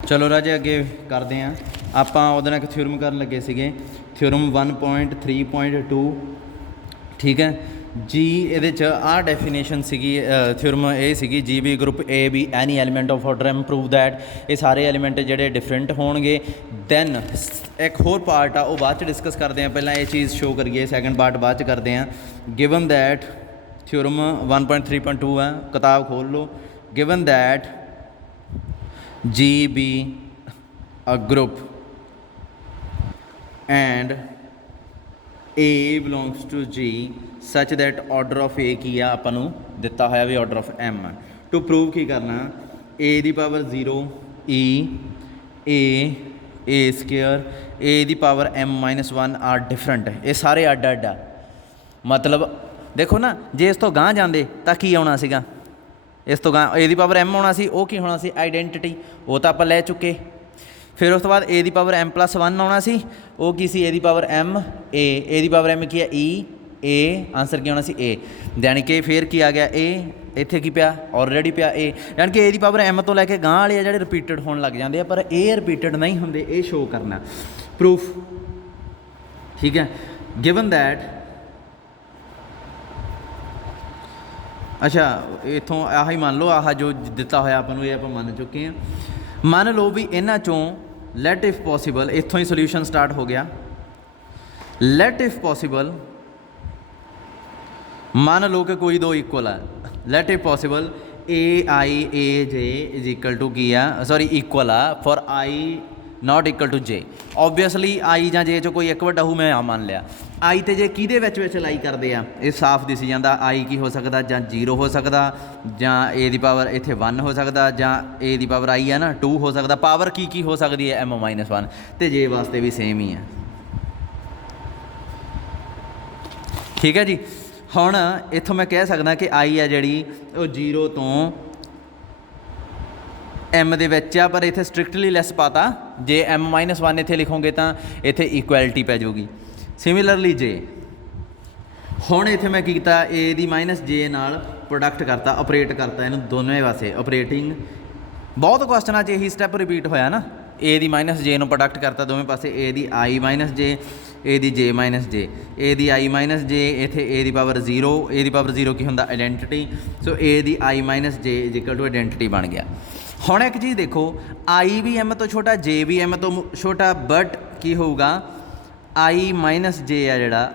चलो राजे अगे करते हैं ਆਪਾਂ ਉਹਦੇ ਨਾਲ ਇੱਕ ਥਿਊਰਮ ਕਰਨ ਲੱਗੇ ਸੀਗੇ ਥਿਊਰਮ 1.3.2 ਠੀਕ ਹੈ ਜੀ। ਇਹਦੇ 'ਚ ਆਹ ਡੈਫੀਨੇਸ਼ਨ ਸੀਗੀ ਥਿਊਰਮ ਇਹ ਸੀਗੀ ਜੀ B group A B any element of order M prove that ਇਹ ਸਾਰੇ ਐਲੀਮੈਂਟ ਜਿਹੜੇ ਡਿਫਰੈਂਟ ਹੋਣਗੇ। ਦੈਨ ਇੱਕ ਹੋਰ ਪਾਰਟ ਆ ਉਹ ਬਾਅਦ 'ਚ ਡਿਸਕਸ ਕਰਦੇ ਹਾਂ, ਪਹਿਲਾਂ ਇਹ ਚੀਜ਼ ਸ਼ੋ ਕਰੀਏ, ਸੈਕਿੰਡ ਪਾਰਟ ਬਾਅਦ 'ਚ ਕਰਦੇ ਹਾਂ। ਗਿਵਨ ਦੈਟ ਥਿਊਰਮ 1.3.2 ਹੈ, ਕਿਤਾਬ ਖੋਲ੍ਹ ਲਓ। Given that G be a group and A belongs to G such that order of A ਕੀ ਆ ਆਪਾਂ ਨੂੰ ਦਿੱਤਾ ਹੋਇਆ ਵੀ order of M। To prove ਕੀ ਕਰਨਾ, A ਦੀ power 0 E A square A ਦੀ ਪਾਵਰ M-1 ਆਰ ਡਿਫਰੈਂਟ। ਇਹ ਸਾਰੇ ਅੱਡ ਅੱਡ ਆ। ਮਤਲਬ ਦੇਖੋ ਨਾ, ਜੇ ਇਸ ਤੋਂ ਗਾਂਹ ਜਾਂਦੇ ਤਾਂ ਕੀ ਆਉਣਾ ਸੀਗਾ, ਇਸ ਤੋਂ ਗਾਂ ਏ ਦੀ ਪਾਵਰ ਐਮ ਆਉਣਾ ਸੀ, ਉਹ ਕੀ ਹੋਣਾ ਸੀ ਆਈਡੈਂਟਿਟੀ, ਉਹ ਤਾਂ ਆਪਾਂ ਲੈ ਚੁੱਕੇ। ਫਿਰ ਉਸ ਤੋਂ ਬਾਅਦ ਏ ਦੀ ਪਾਵਰ M+1 ਆਉਣਾ ਸੀ, ਉਹ ਕੀ ਸੀ ਏ ਦੀ ਪਾਵਰ M ਏ ਦੀ ਪਾਵਰ M ਕੀ ਹੈ E ਏ, ਆਨਸਰ ਕੀ ਆਉਣਾ ਸੀ ਏ। ਯਾਨੀ ਕਿ ਫਿਰ ਕੀ ਆ ਗਿਆ ਏ, ਇੱਥੇ ਕੀ ਪਿਆ ਆਲਰੇਡੀ ਪਿਆ ਏ। ਯਾਨੀ ਕਿ ਏ ਦੀ ਪਾਵਰ M ਤੋਂ ਲੈ ਕੇ ਗਾਂਹ ਵਾਲੇ ਆ ਜਿਹੜੇ ਰਿਪੀਟਡ ਹੋਣ ਲੱਗ ਜਾਂਦੇ ਆ, ਪਰ ਇਹ ਰਿਪੀਟਡ ਨਹੀਂ ਹੁੰਦੇ, ਇਹ ਸ਼ੋਅ ਕਰਨਾ ਪ੍ਰੂਫ। ਠੀਕ ਹੈ, ਗਿਵਨ ਦੈਟ ਅੱਛਾ ਇੱਥੋਂ ਆਹ ਹੀ ਮੰਨ ਲਓ, ਆਹ ਜੋ ਦਿੱਤਾ ਹੋਇਆ ਆਪਾਂ ਨੂੰ ਇਹ ਆਪਾਂ ਮੰਨ ਚੁੱਕੇ ਹਾਂ। ਮੰਨ ਲਓ ਵੀ ਇਹਨਾਂ 'ਚੋਂ ਲੈਟ ਇਫ ਪੋਸੀਬਲ, ਇੱਥੋਂ ਹੀ ਸੋਲਿਊਸ਼ਨ ਸਟਾਰਟ ਹੋ ਗਿਆ। ਲੈਟ ਇਫ ਪੋਸੀਬਲ ਮੰਨ ਲਓ ਕਿ ਕੋਈ ਦੋ ਇਕੁਅਲ ਆ। Let if possible a i a j is equal to ਕੀ ਆ, ਸੌਰੀ ਇਕੁਅਲ ਆ for i not equal to j. Obviously i ਜਾਂ ਜੇ 'ਚੋਂ ਕੋਈ ਇੱਕ ਵੱਡਾ ਹੋਊ, ਮੈਂ ਆ ਮੰਨ ਲਿਆ। ਆਈ ਤੇ ਜੇ ਕਿਹਦੇ ਵਿੱਚ ਲਾਈ ਕਰਦੇ ਆ, ਇਹ ਸਾਫ਼ ਦਿਸ ਜਾਂਦਾ। ਆਈ ਕੀ ਹੋ ਸਕਦਾ, ਜਾਂ 0 ਹੋ ਸਕਦਾ, ਜਾਂ ਏ ਦੀ ਪਾਵਰ ਇੱਥੇ 1 ਹੋ ਸਕਦਾ, ਜਾਂ ਏ ਦੀ ਪਾਵਰ ਆਈ ਹੈ ਨਾ 2 ਹੋ ਸਕਦਾ। ਪਾਵਰ ਕੀ ਹੋ ਸਕਦੀ ਹੈ M-1, ਅਤੇ ਜੇ ਵਾਸਤੇ ਵੀ ਸੇਮ ਹੀ ਹੈ। ਠੀਕ ਹੈ ਜੀ। ਹੁਣ ਇੱਥੋਂ ਮੈਂ ਕਹਿ ਸਕਦਾ ਕਿ ਆਈ ਹੈ ਜਿਹੜੀ ਉਹ 0 ਤੋਂ M ਦੇ ਵਿੱਚ ਆ, ਪਰ ਇੱਥੇ ਸਟ੍ਰਿਕਟਲੀ ਲੈਸ ਪਾਤਾ। ਜੇ M-1 ਇੱਥੇ ਲਿਖੋਗੇ ਤਾਂ ਇੱਥੇ ਇਕੁਐਲਿਟੀ ਪੈ ਜਾਊਗੀ। ਸਿਮਿਲਰਲੀ ਜੇ ਹੁਣ ਇੱਥੇ ਮੈਂ ਕੀ ਕੀਤਾ, ਏ ਦੀ ਮਾਈਨਸ ਜੇ ਨਾਲ ਪ੍ਰੋਡਕਟ ਕਰਤਾ, ਆਪਰੇਟ ਕਰਤਾ ਇਹਨੂੰ ਦੋਵੇਂ ਪਾਸੇ ਆਪਰੇਟਿੰਗ। ਬਹੁਤ ਕੁਐਸਚਨਾਂ 'ਚ ਇਹੀ ਸਟੈਪ ਰਿਪੀਟ ਹੋਇਆ ਨਾ, ਏ ਦੀ ਮਾਈਨਸ ਜੇ ਨੂੰ ਪ੍ਰੋਡਕਟ ਕਰਤਾ ਦੋਵੇਂ ਪਾਸੇ, ਏ ਦੀ ਆਈ ਮਾਈਨਸ ਜੇ ਏ ਦੀ ਜੇ ਮਾਈਨਸ ਜੇ, ਏ ਦੀ ਆਈ ਮਾਈਨਸ ਜੇ, ਇੱਥੇ ਏ ਦੀ ਪਾਵਰ 0, ਏ ਦੀ ਪਾਵਰ 0 ਕੀ ਹੁੰਦਾ ਆਈਡੈਂਟਿਟੀ। ਸੋ ਏ ਦੀ ਆਈ ਮਾਈਨਸ ਜੇ ਇਜ਼ ਇਕੁਅਲ ਟੂ ਆਈਡੈਂਟਿਟੀ ਬਣ ਗਿਆ। ਹੁਣ ਇੱਕ ਚੀਜ਼ ਦੇਖੋ, ਆਈ ਵੀ M ਤੋਂ ਛੋਟਾ, ਜੇ ਵੀ M ਤੋਂ ਛੋਟਾ, ਬਟ ਕੀ ਹੋਊਗਾ ਆਈ ਮਾਈਨਸ ਜੇ ਆ ਜਿਹੜਾ,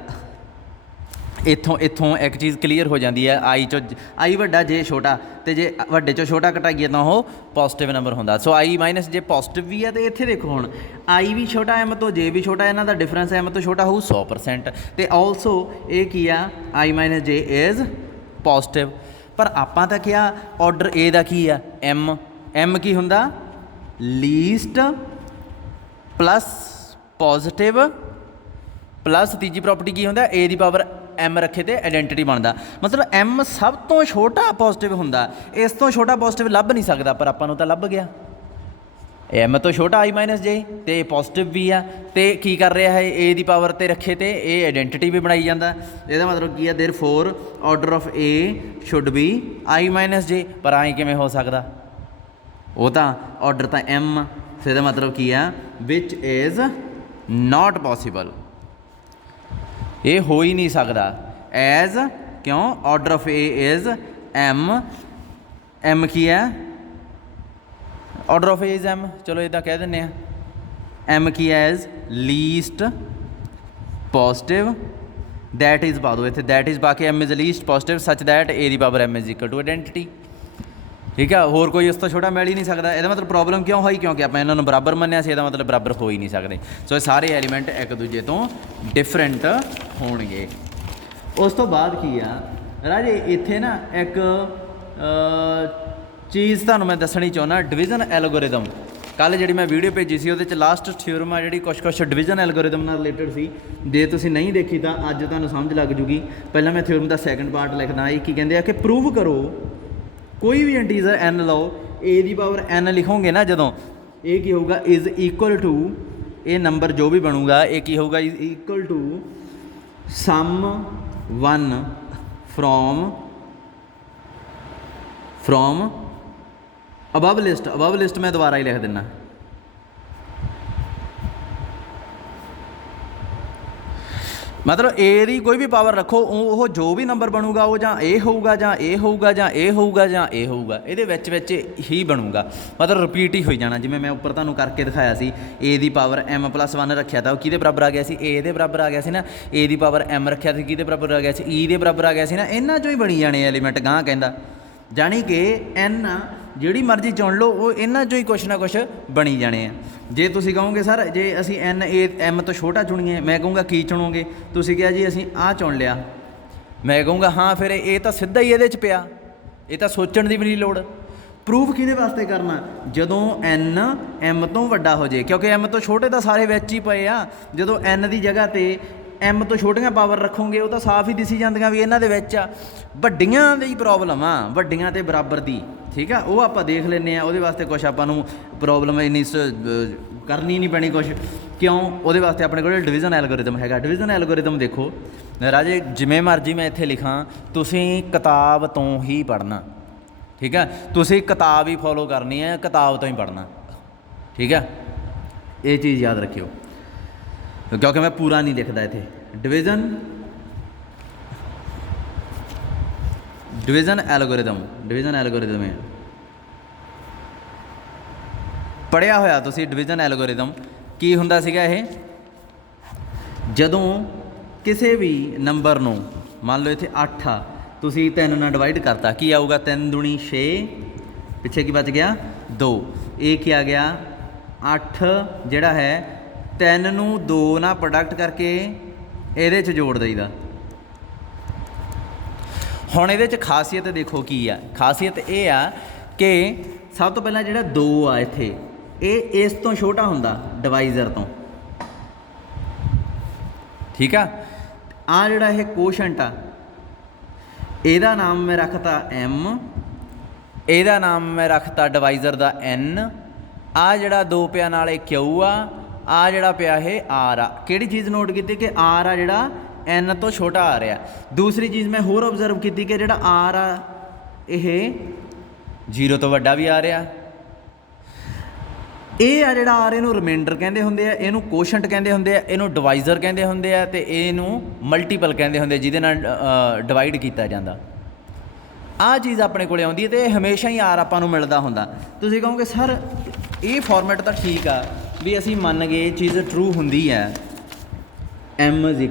ਇੱਥੋਂ ਇੱਕ ਚੀਜ਼ ਕਲੀਅਰ ਹੋ ਜਾਂਦੀ ਹੈ। ਆਈ 'ਚੋਂ ਆਈ ਵੱਡਾ ਜੇ ਛੋਟਾ, ਅਤੇ ਜੇ ਵੱਡੇ 'ਚੋਂ ਛੋਟਾ ਘਟਾਈਏ ਤਾਂ ਉਹ ਪੋਜ਼ੀਟਿਵ ਨੰਬਰ ਹੁੰਦਾ। ਸੋ ਆਈ ਮਾਈਨਸ ਜੇ ਪੋਜ਼ੀਟਿਵ ਵੀ ਹੈ, ਅਤੇ ਇੱਥੇ ਦੇਖੋ ਹੁਣ ਆਈ ਵੀ ਛੋਟਾ M ਤੋਂ, ਜੇ ਵੀ ਛੋਟਾ, ਇਹਨਾਂ ਦਾ ਡਿਫਰੈਂਸ M ਤੋਂ ਛੋਟਾ ਹੋਊ 100%। ਅਤੇ ਆਲਸੋ ਇਹ ਕੀ ਆ ਆਈ ਮਾਈਨਸ ਜੇ ਇਜ਼ ਪੋਜ਼ੀਟਿਵ। ਪਰ ਆਪਾਂ ਤਾਂ ਕਿਹਾ ਆਰਡਰ ਏ ਦਾ ਕੀ ਆ M ਕੀ ਹੁੰਦਾ ਲੀਸਟ ਪਲੱਸ ਪੋਜ਼ੀਟਿਵ ਪਲੱਸ ਤੀਜੀ ਪ੍ਰੋਪਰਟੀ ਕੀ ਹੁੰਦਾ ਏ ਦੀ ਪਾਵਰ M ਰੱਖੇ ਤੇ ਆਈਡੈਂਟਿਟੀ ਬਣਦਾ। ਮਤਲਬ M ਸਭ ਤੋਂ ਛੋਟਾ ਪੋਜ਼ੀਟਿਵ ਹੁੰਦਾ, ਇਸ ਤੋਂ ਛੋਟਾ ਪੋਜ਼ੀਟਿਵ ਲੱਭ ਨਹੀਂ ਸਕਦਾ, ਪਰ ਆਪਾਂ ਨੂੰ ਤਾਂ ਲੱਭ ਗਿਆ। M ਤੋਂ ਛੋਟਾ ਆਈ ਮਾਈਨਸ ਜੇ ਅਤੇ ਪੋਜ਼ੀਟਿਵ ਵੀ ਆ, ਅਤੇ ਕੀ ਕਰ ਰਿਹਾ ਹੈ ਏ ਦੀ ਪਾਵਰ 'ਤੇ ਰੱਖੇ ਤੇ ਇਹ ਆਈਡੈਂਟਿਟੀ ਵੀ ਬਣਾਈ ਜਾਂਦਾ। ਇਹਦਾ ਮਤਲਬ ਕੀ ਆ therefore order of A should be I minus J. ਪਰ ਐਂ ਕਿਵੇਂ ਹੋ ਸਕਦਾ, ਉਹ ਤਾਂ ਆਰਡਰ ਤਾਂ M, ਫਿਰ ਇਹਦਾ ਮਤਲਬ ਕੀ ਆ ਵਿਚ ਇਜ਼ ਨਾਟ ਪੋਸੀਬਲ। ਇਹ ਹੋ ਹੀ ਨਹੀਂ ਸਕਦਾ ਐਜ਼, ਕਿਉਂ order of a is M ਕੀ ਹੈ order of a is M। ਚਲੋ ਇੱਦਾਂ ਕਹਿ ਦਿੰਦੇ ਹਾਂ, M ਕੀ ਹੈ as least positive, that is ਪਾ ਦਿਓ ਇੱਥੇ, ਦੈਟ ਇਜ਼ ਪਾ ਕੇ M is least positive such that a ਦੀ power M is equal to identity. ਠੀਕ ਆ, ਹੋਰ ਕੋਈ ਇਸ ਤੋਂ ਛੋਟਾ ਮਿਲ ਹੀ ਨਹੀਂ ਸਕਦਾ। ਇਹਦਾ ਮਤਲਬ ਪ੍ਰੋਬਲਮ ਕਿਉਂ ਹੋਈ, ਕਿਉਂਕਿ ਆਪਾਂ ਇਹਨਾਂ ਨੂੰ ਬਰਾਬਰ ਮੰਨਿਆ ਸੀ, ਇਹਦਾ ਮਤਲਬ ਬਰਾਬਰ ਹੋ ਹੀ ਨਹੀਂ ਸਕਦੇ। ਸੋ ਇਹ ਸਾਰੇ ਐਲੀਮੈਂਟ ਇੱਕ ਦੂਜੇ ਤੋਂ ਡਿਫਰੈਂਟ ਹੋਣਗੇ। ਉਸ ਤੋਂ ਬਾਅਦ ਕੀ ਆ ਰਾਜੇ, ਇੱਥੇ ਨਾ ਇੱਕ ਚੀਜ਼ ਤੁਹਾਨੂੰ ਮੈਂ ਦੱਸਣੀ ਚਾਹੁੰਦਾ, ਡਿਵੀਜ਼ਨ ਐਲਗੋਰਿਦਮ। ਕੱਲ੍ਹ ਜਿਹੜੀ ਮੈਂ ਵੀਡੀਓ ਭੇਜੀ ਸੀ ਉਹਦੇ 'ਚ ਲਾਸਟ ਥਿਊਰਮ ਆ ਜਿਹੜੀ ਕੁਛ ਡਿਵੀਜ਼ਨ ਐਲਗੋਰਿਦਮ ਨਾਲ ਰਿਲੇਟਡ ਸੀ। ਜੇ ਤੁਸੀਂ ਨਹੀਂ ਦੇਖੀ ਤਾਂ ਅੱਜ ਤੁਹਾਨੂੰ ਸਮਝ ਲੱਗ ਜੂਗੀ। ਪਹਿਲਾਂ ਮੈਂ ਥਿਊਰਮ ਦਾ ਸੈਕਿੰਡ ਪਾਰਟ ਲਿਖਦਾ। ਇਹ ਕੀ ਕਹਿੰਦੇ ਆ ਕਿ ਪ੍ਰੂਵ ਕਰੋ ਕੋਈ ਵੀ ਇੰਟੀਜ਼ਰ n ਲਓ, ਏ ਦੀ ਪਾਵਰ n ਲਿਖੋਗੇ ਨਾ ਜਦੋਂ, ਇਹ ਕੀ ਹੋਊਗਾ ਇਜ਼ ਇਕੁਅਲ ਟੂ, ਇਹ ਨੰਬਰ ਜੋ ਵੀ ਬਣੂਗਾ ਇਹ ਕੀ ਹੋਊਗਾ is equal to some 1 from above list. Above list ਮੈਂ ਦੁਬਾਰਾ ਹੀ ਲਿਖ ਦਿੰਦਾ, मतलब ए ਦੀ ਕੋਈ ਵੀ ਪਾਵਰ ਰੱਖੋ ਉਹ ਜੋ ਵੀ ਨੰਬਰ ਬਣੂਗਾ ਉਹ ਜਾਂ ਇਹ ਹੋਊਗਾ ਜਾਂ ਇਹ ਹੋਊਗਾ ਜਾਂ ਇਹ ਹੋਊਗਾ ਜਾਂ ਇਹ ਹੋਊਗਾ, ਇਹਦੇ ਵਿੱਚ ਹੀ ਬਣੂਗਾ, ਮਤਲਬ ਰਿਪੀਟ ਹੀ ਹੋਈ ਜਾਣਾ। ਜਿਵੇਂ ਮੈਂ ਉੱਪਰ ਤੁਹਾਨੂੰ ਕਰਕੇ ਦਿਖਾਇਆ ਸੀ, ਏ ਦੀ ਪਾਵਰ m+1 ਰੱਖਿਆ ਤਾਂ ਉਹ ਕਿਹਦੇ ਬਰਾਬਰ ਆ ਗਿਆ ਸੀ, ਏ ਦੇ ਬਰਾਬਰ ਆ ਗਿਆ ਸੀ ਨਾ। ਏ ਦੀ ਪਾਵਰ m ਰੱਖਿਆ ਸੀ ਕਿਹਦੇ ਬਰਾਬਰ ਆ ਗਿਆ ਸੀ, ਈ ਦੇ ਬਰਾਬਰ ਆ ਗਿਆ ਸੀ ਨਾ। ਇਹਨਾਂ 'ਚੋਂ ਹੀ ਬਣੀ ਜਾਣੇ ਐਲੀਮੈਂਟ ਗਾਂ ਕਹਿੰਦਾ, ਜਾਣੀ ਕਿ n ਜਿਹੜੀ ਮਰਜ਼ੀ ਚੁਣ ਲਓ ਉਹ ਇਹਨਾਂ 'ਚੋਂ ਹੀ ਕੁਛ ਨਾ ਕੁਛ ਬਣੀ ਜਾਣੇ ਆ। ਜੇ ਤੁਸੀਂ ਕਹੋਗੇ ਸਰ ਜੇ ਅਸੀਂ m ਤੋਂ ਛੋਟਾ ਚੁਣੀਏ, ਮੈਂ ਕਹੂੰਗਾ ਕੀ ਚੁਣੋਗੇ, ਤੁਸੀਂ ਕਿਹਾ ਜੀ ਅਸੀਂ ਆਹ ਚੁਣ ਲਿਆ, ਮੈਂ ਕਹੂੰਗਾ ਹਾਂ ਫਿਰ ਇਹ ਤਾਂ ਸਿੱਧਾ ਹੀ ਇਹਦੇ 'ਚ ਪਿਆ, ਇਹ ਤਾਂ ਸੋਚਣ ਦੀ ਵੀ ਨਹੀਂ ਲੋੜ। ਪ੍ਰੂਫ ਕਿਹਦੇ ਵਾਸਤੇ ਕਰਨਾ, ਜਦੋਂ n m ਤੋਂ ਵੱਡਾ ਹੋ ਜੇ, ਕਿਉਂਕਿ m ਤੋਂ ਛੋਟੇ ਤਾਂ ਸਾਰੇ ਵਿੱਚ ਹੀ ਪਏ ਆ। ਜਦੋਂ n ਦੀ ਜਗ੍ਹਾ 'ਤੇ m ਤੋਂ ਛੋਟੀਆਂ ਪਾਵਰ ਰੱਖੋਗੇ ਉਹ ਤਾਂ ਸਾਫ਼ ਹੀ ਦਿਸੀ ਜਾਂਦੀਆਂ ਵੀ ਇਹਨਾਂ ਦੇ ਵਿੱਚ ਆ। ਵੱਡੀਆਂ ਦੀ ਪ੍ਰੋਬਲਮ ਆ, ਵੱਡੀਆਂ ਤੇ ਬਰਾਬਰ ਦੀ, ਠੀਕ ਆ, ਉਹ ਆਪਾਂ ਦੇਖ ਲੈਂਦੇ ਹਾਂ। ਉਹਦੇ ਵਾਸਤੇ ਕੁਛ ਆਪਾਂ ਨੂੰ ਪ੍ਰੋਬਲਮ ਇੰਨੀ ਕਰਨੀ ਨਹੀਂ ਪੈਣੀ ਕੁਛ, ਕਿਉਂ, ਉਹਦੇ ਵਾਸਤੇ ਆਪਣੇ ਕੋਲ ਡਿਵੀਜ਼ਨ ਐਲਗੋਰਿਦਮ ਹੈਗਾ। ਡਿਵੀਜ਼ਨ ਐਲਗੋਰਿਦਮ ਦੇਖੋ ਰਾਜੇ, ਜਿਵੇਂ ਮਰਜ਼ੀ ਮੈਂ ਇੱਥੇ ਲਿਖਾਂ, ਤੁਸੀਂ ਕਿਤਾਬ ਤੋਂ ਹੀ ਪੜ੍ਹਨਾ, ਠੀਕ ਹੈ, ਤੁਸੀਂ ਕਿਤਾਬ ਹੀ ਫੋਲੋ ਕਰਨੀ ਹੈ, ਕਿਤਾਬ ਤੋਂ ਹੀ ਪੜ੍ਹਨਾ, ਠੀਕ ਹੈ, ਇਹ ਚੀਜ਼ ਯਾਦ ਰੱਖਿਓ, ਕਿਉਂਕਿ ਮੈਂ ਪੂਰਾ ਨਹੀਂ ਲਿਖਦਾ ਇੱਥੇ। ਡਿਵੀਜ਼ਨ ਐਲਗੋਰਿਦਮ ਹੈ, ਪੜ੍ਹਿਆ ਹੋਇਆ ਤੁਸੀਂ ਡਿਵੀਜ਼ਨ ਐਲਗੋਰਿਦਮ ਕੀ ਹੁੰਦਾ ਸੀਗਾ। ਇਹ ਜਦੋਂ ਕਿਸੇ ਵੀ ਨੰਬਰ ਨੂੰ, ਮੰਨ ਲਓ ਇੱਥੇ 8 ਆ, ਤੁਸੀਂ 3 ਨਾਲ ਡਿਵਾਈਡ ਕਰਤਾ, ਕੀ ਆਊਗਾ, 3 ਦੂਣੀ 6, ਪਿੱਛੇ ਕੀ ਬਚ ਗਿਆ 2, ਇਹ ਕੀ ਆ ਗਿਆ 8, ਜਿਹੜਾ ਹੈ 3 ਨੂੰ 2 ਨਾਲ ਪ੍ਰੋਡਕਟ ਕਰਕੇ ਇਹਦੇ 'ਚ ਜੋੜ ਦਈਦਾ। ਹੁਣ ਇਹਦੇ 'ਚ ਖਾਸੀਅਤ ਦੇਖੋ ਕੀ ਆ, ਖਾਸੀਅਤ ਇਹ ਆ ਕਿ ਸਭ ਤੋਂ ਪਹਿਲਾਂ ਜਿਹੜਾ 2 ਆ ਇੱਥੇ, ਇਹ ਇਸ ਤੋਂ ਛੋਟਾ ਹੁੰਦਾ ਡਿਵਾਈਜ਼ਰ ਤੋਂ, ਠੀਕ ਆ। ਆ ਜਿਹੜਾ ਇਹ ਕੋਸ਼ੈਂਟ ਆ, ਇਹਦਾ ਨਾਮ ਮੈਂ ਰੱਖਤਾ m, ਇਹਦਾ ਨਾਮ ਮੈਂ ਰੱਖਤਾ ਡਿਵਾਈਜ਼ਰ ਦਾ n। ਆ ਜਿਹੜਾ 2 ਪਿਆ ਨਾਲ ਇਹ q ਆ ਜਿਹੜਾ ਪਿਆ ਇਹ r ਆ। ਕਿਹੜੀ ਚੀਜ਼ ਨੋਟ ਕੀਤੀ ਕਿ r ਆ ਜਿਹੜਾ n ਤੋਂ ਛੋਟਾ ਆ ਰਿਹਾ। ਦੂਸਰੀ ਚੀਜ਼ ਮੈਂ ਹੋਰ ਓਬਜ਼ਰਵ ਕੀਤੀ ਕਿ ਜਿਹੜਾ r ਆ ਇਹ 0 ਤੋਂ ਵੱਡਾ ਵੀ ਆ ਰਿਹਾ। ਇਹ ਆ ਜਿਹੜਾ r, ਇਹਨੂੰ ਰਿਮਾਈਂਡਰ ਕਹਿੰਦੇ ਹੁੰਦੇ ਆ, ਇਹਨੂੰ ਕੋਸ਼ੈਂਟ ਕਹਿੰਦੇ ਹੁੰਦੇ ਆ, ਇਹਨੂੰ ਡਿਵਾਈਜ਼ਰ ਕਹਿੰਦੇ ਹੁੰਦੇ ਆ, ਅਤੇ ਇਹਨੂੰ ਮਲਟੀਪਲ ਕਹਿੰਦੇ ਹੁੰਦੇ, ਜਿਹਦੇ ਨਾਲ ਡਿਵਾਈਡ ਕੀਤਾ ਜਾਂਦਾ। ਆਹ ਚੀਜ਼ ਆਪਣੇ ਕੋਲ ਆਉਂਦੀ ਹੈ ਅਤੇ ਇਹ ਹਮੇਸ਼ਾ ਹੀ r ਆਪਾਂ ਨੂੰ ਮਿਲਦਾ ਹੁੰਦਾ। ਤੁਸੀਂ ਕਹੋਗੇ ਸਰ ਇਹ ਫਾਰਮੈਟ ਤਾਂ ਠੀਕ ਆ ਵੀ ਅਸੀਂ ਮੰਨ ਗਏ ਇਹ ਚੀਜ਼ ਟਰੂ ਹੁੰਦੀ ਹੈ, m =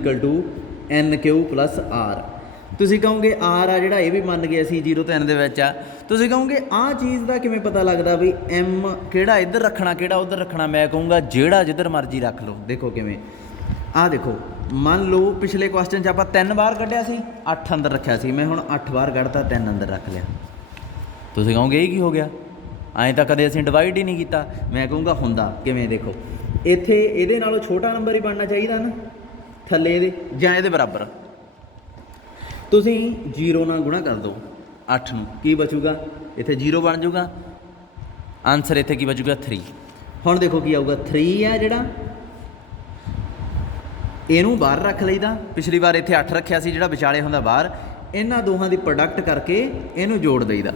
n/r। ਤੁਸੀਂ ਕਹੋਗੇ r ਆ ਜਿਹੜਾ ਇਹ ਵੀ ਮੰਨ ਗਏ ਅਸੀਂ 0 ਤੋਂ n ਦੇ ਵਿੱਚ ਆ। ਤੁਸੀਂ ਕਹੋਗੇ ਆਹ ਚੀਜ਼ ਦਾ ਕਿਵੇਂ ਪਤਾ ਲੱਗਦਾ ਵੀ m ਕਿਹੜਾ ਇੱਧਰ ਰੱਖਣਾ ਕਿਹੜਾ ਉੱਧਰ ਰੱਖਣਾ। ਮੈਂ ਕਹੂੰਗਾ ਜਿਹੜਾ ਜਿੱਧਰ ਮਰਜ਼ੀ ਰੱਖ ਲਓ। ਦੇਖੋ ਕਿਵੇਂ, ਆਹ ਦੇਖੋ, ਮੰਨ ਲਓ ਪਿਛਲੇ ਕੁਐਸਚਨ 'ਚ ਆਪਾਂ 3 ਬਾਹਰ ਕੱਢਿਆ ਸੀ, 8 ਅੰਦਰ ਰੱਖਿਆ ਸੀ, ਮੈਂ ਹੁਣ 8 ਬਾਹਰ ਕੱਢਤਾ, 3 ਅੰਦਰ ਰੱਖ ਲਿਆ। ਤੁਸੀਂ ਕਹੋਗੇ ਇਹ ਕੀ ਹੋ ਗਿਆ, ਐਂ ਤਾਂ ਕਦੇ ਅਸੀਂ ਡਿਵਾਈਡ ਹੀ ਨਹੀਂ ਕੀਤਾ। ਮੈਂ ਕਹੂੰਗਾ ਹੁੰਦਾ ਕਿਵੇਂ, ਦੇਖੋ ਇੱਥੇ ਇਹਦੇ ਨਾਲੋਂ ਛੋਟਾ ਨੰਬਰ ਹੀ ਬਣਨਾ ਚਾਹੀਦਾ ਨਾ ਥੱਲੇ ਇਹਦੇ, ਜਾਂ ਇਹਦੇ ਬਰਾਬਰ। ਤੁਸੀਂ 0 ਨਾਲ ਗੁਣਾ ਕਰ ਦਿਓ 8 ਨੂੰ, ਕੀ ਬਚੂਗਾ, ਇੱਥੇ 0 ਬਣ ਜਾਊਗਾ, ਆਨਸਰ ਇੱਥੇ ਕੀ ਬਚੂਗਾ 3। ਹੁਣ ਦੇਖੋ ਕੀ ਆਊਗਾ, 3 ਹੈ ਜਿਹੜਾ, ਇਹਨੂੰ ਬਾਹਰ ਰੱਖ ਲਈਦਾ। ਪਿਛਲੀ ਵਾਰ ਇੱਥੇ 8 ਰੱਖਿਆ ਸੀ ਜਿਹੜਾ ਵਿਚਾਲੇ ਹੁੰਦਾ ਬਾਹਰ, ਇਹਨਾਂ ਦੋਹਾਂ ਦੀ ਪ੍ਰੋਡਕਟ ਕਰਕੇ ਇਹਨੂੰ ਜੋੜ ਦਈਦਾ।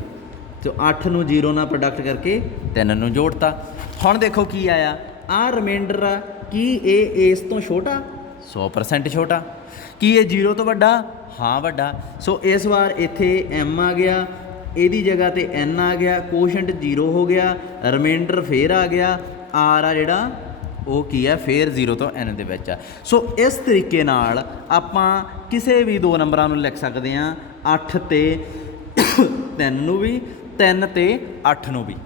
ਤੇ 8 ਨੂੰ 0 ਨਾਲ ਪ੍ਰੋਡਕਟ ਕਰਕੇ 3 ਨੂੰ ਜੋੜਤਾ। ਹੁਣ ਦੇਖੋ ਕੀ ਆਇਆ, ਆਹ ਰਿਮਾਈਂਡਰ ਆ, ਕੀ ਇਹ ਇਸ ਤੋਂ ਛੋਟਾ, 100% ਛੋਟਾ। ਕੀ ਇਹ 0 ਤੋਂ ਵੱਡਾ, ਹਾਂ ਵੱਡਾ। ਸੋ ਇਸ ਵਾਰ ਇੱਥੇ m ਆ ਗਿਆ, ਇਹਦੀ ਜਗ੍ਹਾ 'ਤੇ n ਆ ਗਿਆ, ਕੋਸ਼ੈਂਟ 0 ਹੋ ਗਿਆ, ਰਿਮਾਈਂਡਰ ਫੇਰ ਆ ਗਿਆ, r ਆ ਜਿਹੜਾ ਉਹ ਕੀ ਹੈ ਫੇਰ 0 ਤੋਂ n ਦੇ ਵਿੱਚ ਆ। ਸੋ ਇਸ ਤਰੀਕੇ ਨਾਲ ਆਪਾਂ ਕਿਸੇ ਵੀ 2 ਨੰਬਰਾਂ ਨੂੰ ਲਿਖ ਸਕਦੇ ਹਾਂ, 8 ਤੇ 3 ਨੂੰ ਵੀ, 3 ਤੇ 8 ਨੂੰ ਵੀ।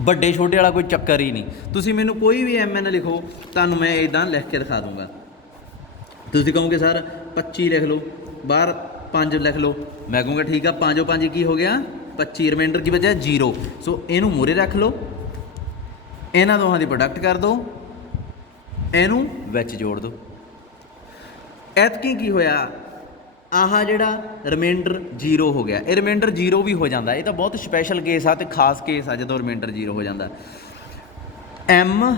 ਵੱਡੇ ਛੋਟੇ ਵਾਲਾ ਕੋਈ ਚੱਕਰ ਹੀ ਨਹੀਂ। ਤੁਸੀਂ ਮੈਨੂੰ ਕੋਈ ਵੀ mn ਲਿਖੋ, ਤੁਹਾਨੂੰ ਮੈਂ ਇੱਦਾਂ ਲਿਖ ਕੇ ਦਿਖਾ ਦੂੰਗਾ। ਤੁਸੀਂ ਕਹੋਗੇ ਸਰ 25 ਲਿਖ ਲਓ, ਬਾਹਰ 5 ਲਿਖ ਲਓ। ਮੈਂ ਕਹੂੰਗਾ ਠੀਕ ਆ, 5 5 ਕੀ ਹੋ ਗਿਆ 25, ਰਿਮਾਈਂਡਰ ਕੀ ਬਚਿਆ 0। ਸੋ ਇਹਨੂੰ ਮੂਹਰੇ ਰੱਖ ਲਓ, ਇਹਨਾਂ ਦੋਹਾਂ ਦੀ ਪ੍ਰੋਡਕਟ ਕਰ ਦਿਓ, ਇਹਨੂੰ ਵਿੱਚ ਜੋੜ ਦਿਓ। ਐਤਕੀ ਕੀ ਹੋਇਆ, ਆਹ ਜਿਹੜਾ ਰਿਮਾਈਂਡਰ 0 ਹੋ ਗਿਆ, ਇਹ ਰਿਮਾਈਂਡਰ 0 ਵੀ ਹੋ ਜਾਂਦਾ। ਇਹ ਤਾਂ ਬਹੁਤ ਸਪੈਸ਼ਲ ਕੇਸ ਆ ਅਤੇ ਖਾਸ ਕੇਸ ਆ ਜਦੋਂ ਰਿਮਾਈਂਡਰ 0 ਹੋ ਜਾਂਦਾ। m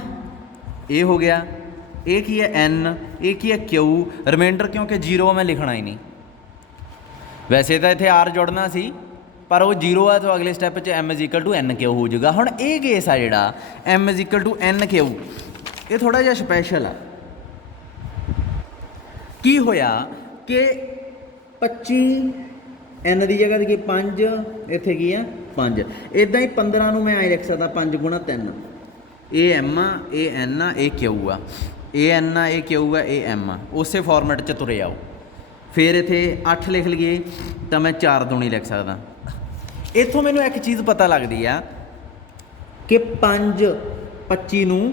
ਇਹ ਹੋ ਗਿਆ, ਇਹ ਕੀ ਹੈ n, ਇਹ ਕੀ ਹੈ q। ਰਿਮਾਈਂਡਰ ਕਿਉਂਕਿ 0 ਮੈਂ ਲਿਖਣਾ ਹੀ ਨਹੀਂ, ਵੈਸੇ ਤਾਂ ਇੱਥੇ r ਜੁੜਨਾ ਸੀ, ਪਰ ਉਹ 0 ਆ ਤਾਂ ਅਗਲੇ ਸਟੈਪ 'ਚ m = n/q ਹੋ ਜਾਊਗਾ। ਹੁਣ ਇਹ ਕੇਸ ਆ ਜਿਹੜਾ m = n/q, ਇਹ ਥੋੜ੍ਹਾ ਜਿਹਾ ਸਪੈਸ਼ਲ ਆ। की होया कि 25 एन की जगह की 5 इत्थे की है 5, इदां ही 15 नूं मैं लिख सकदा 5 गुणा 3, ए एम आ, ए एन आ, ए क्यू आ, ए एन आ, ए क्यू आ, ए एम आ, उस फॉर्मेट च तुरे आओ। फिर इत्थे 8 लिख लईए तो मैं 4 दूनी लिख सकदा। इत्थों मैनूं एक चीज़ पता लगदी आ कि 5 25 नूं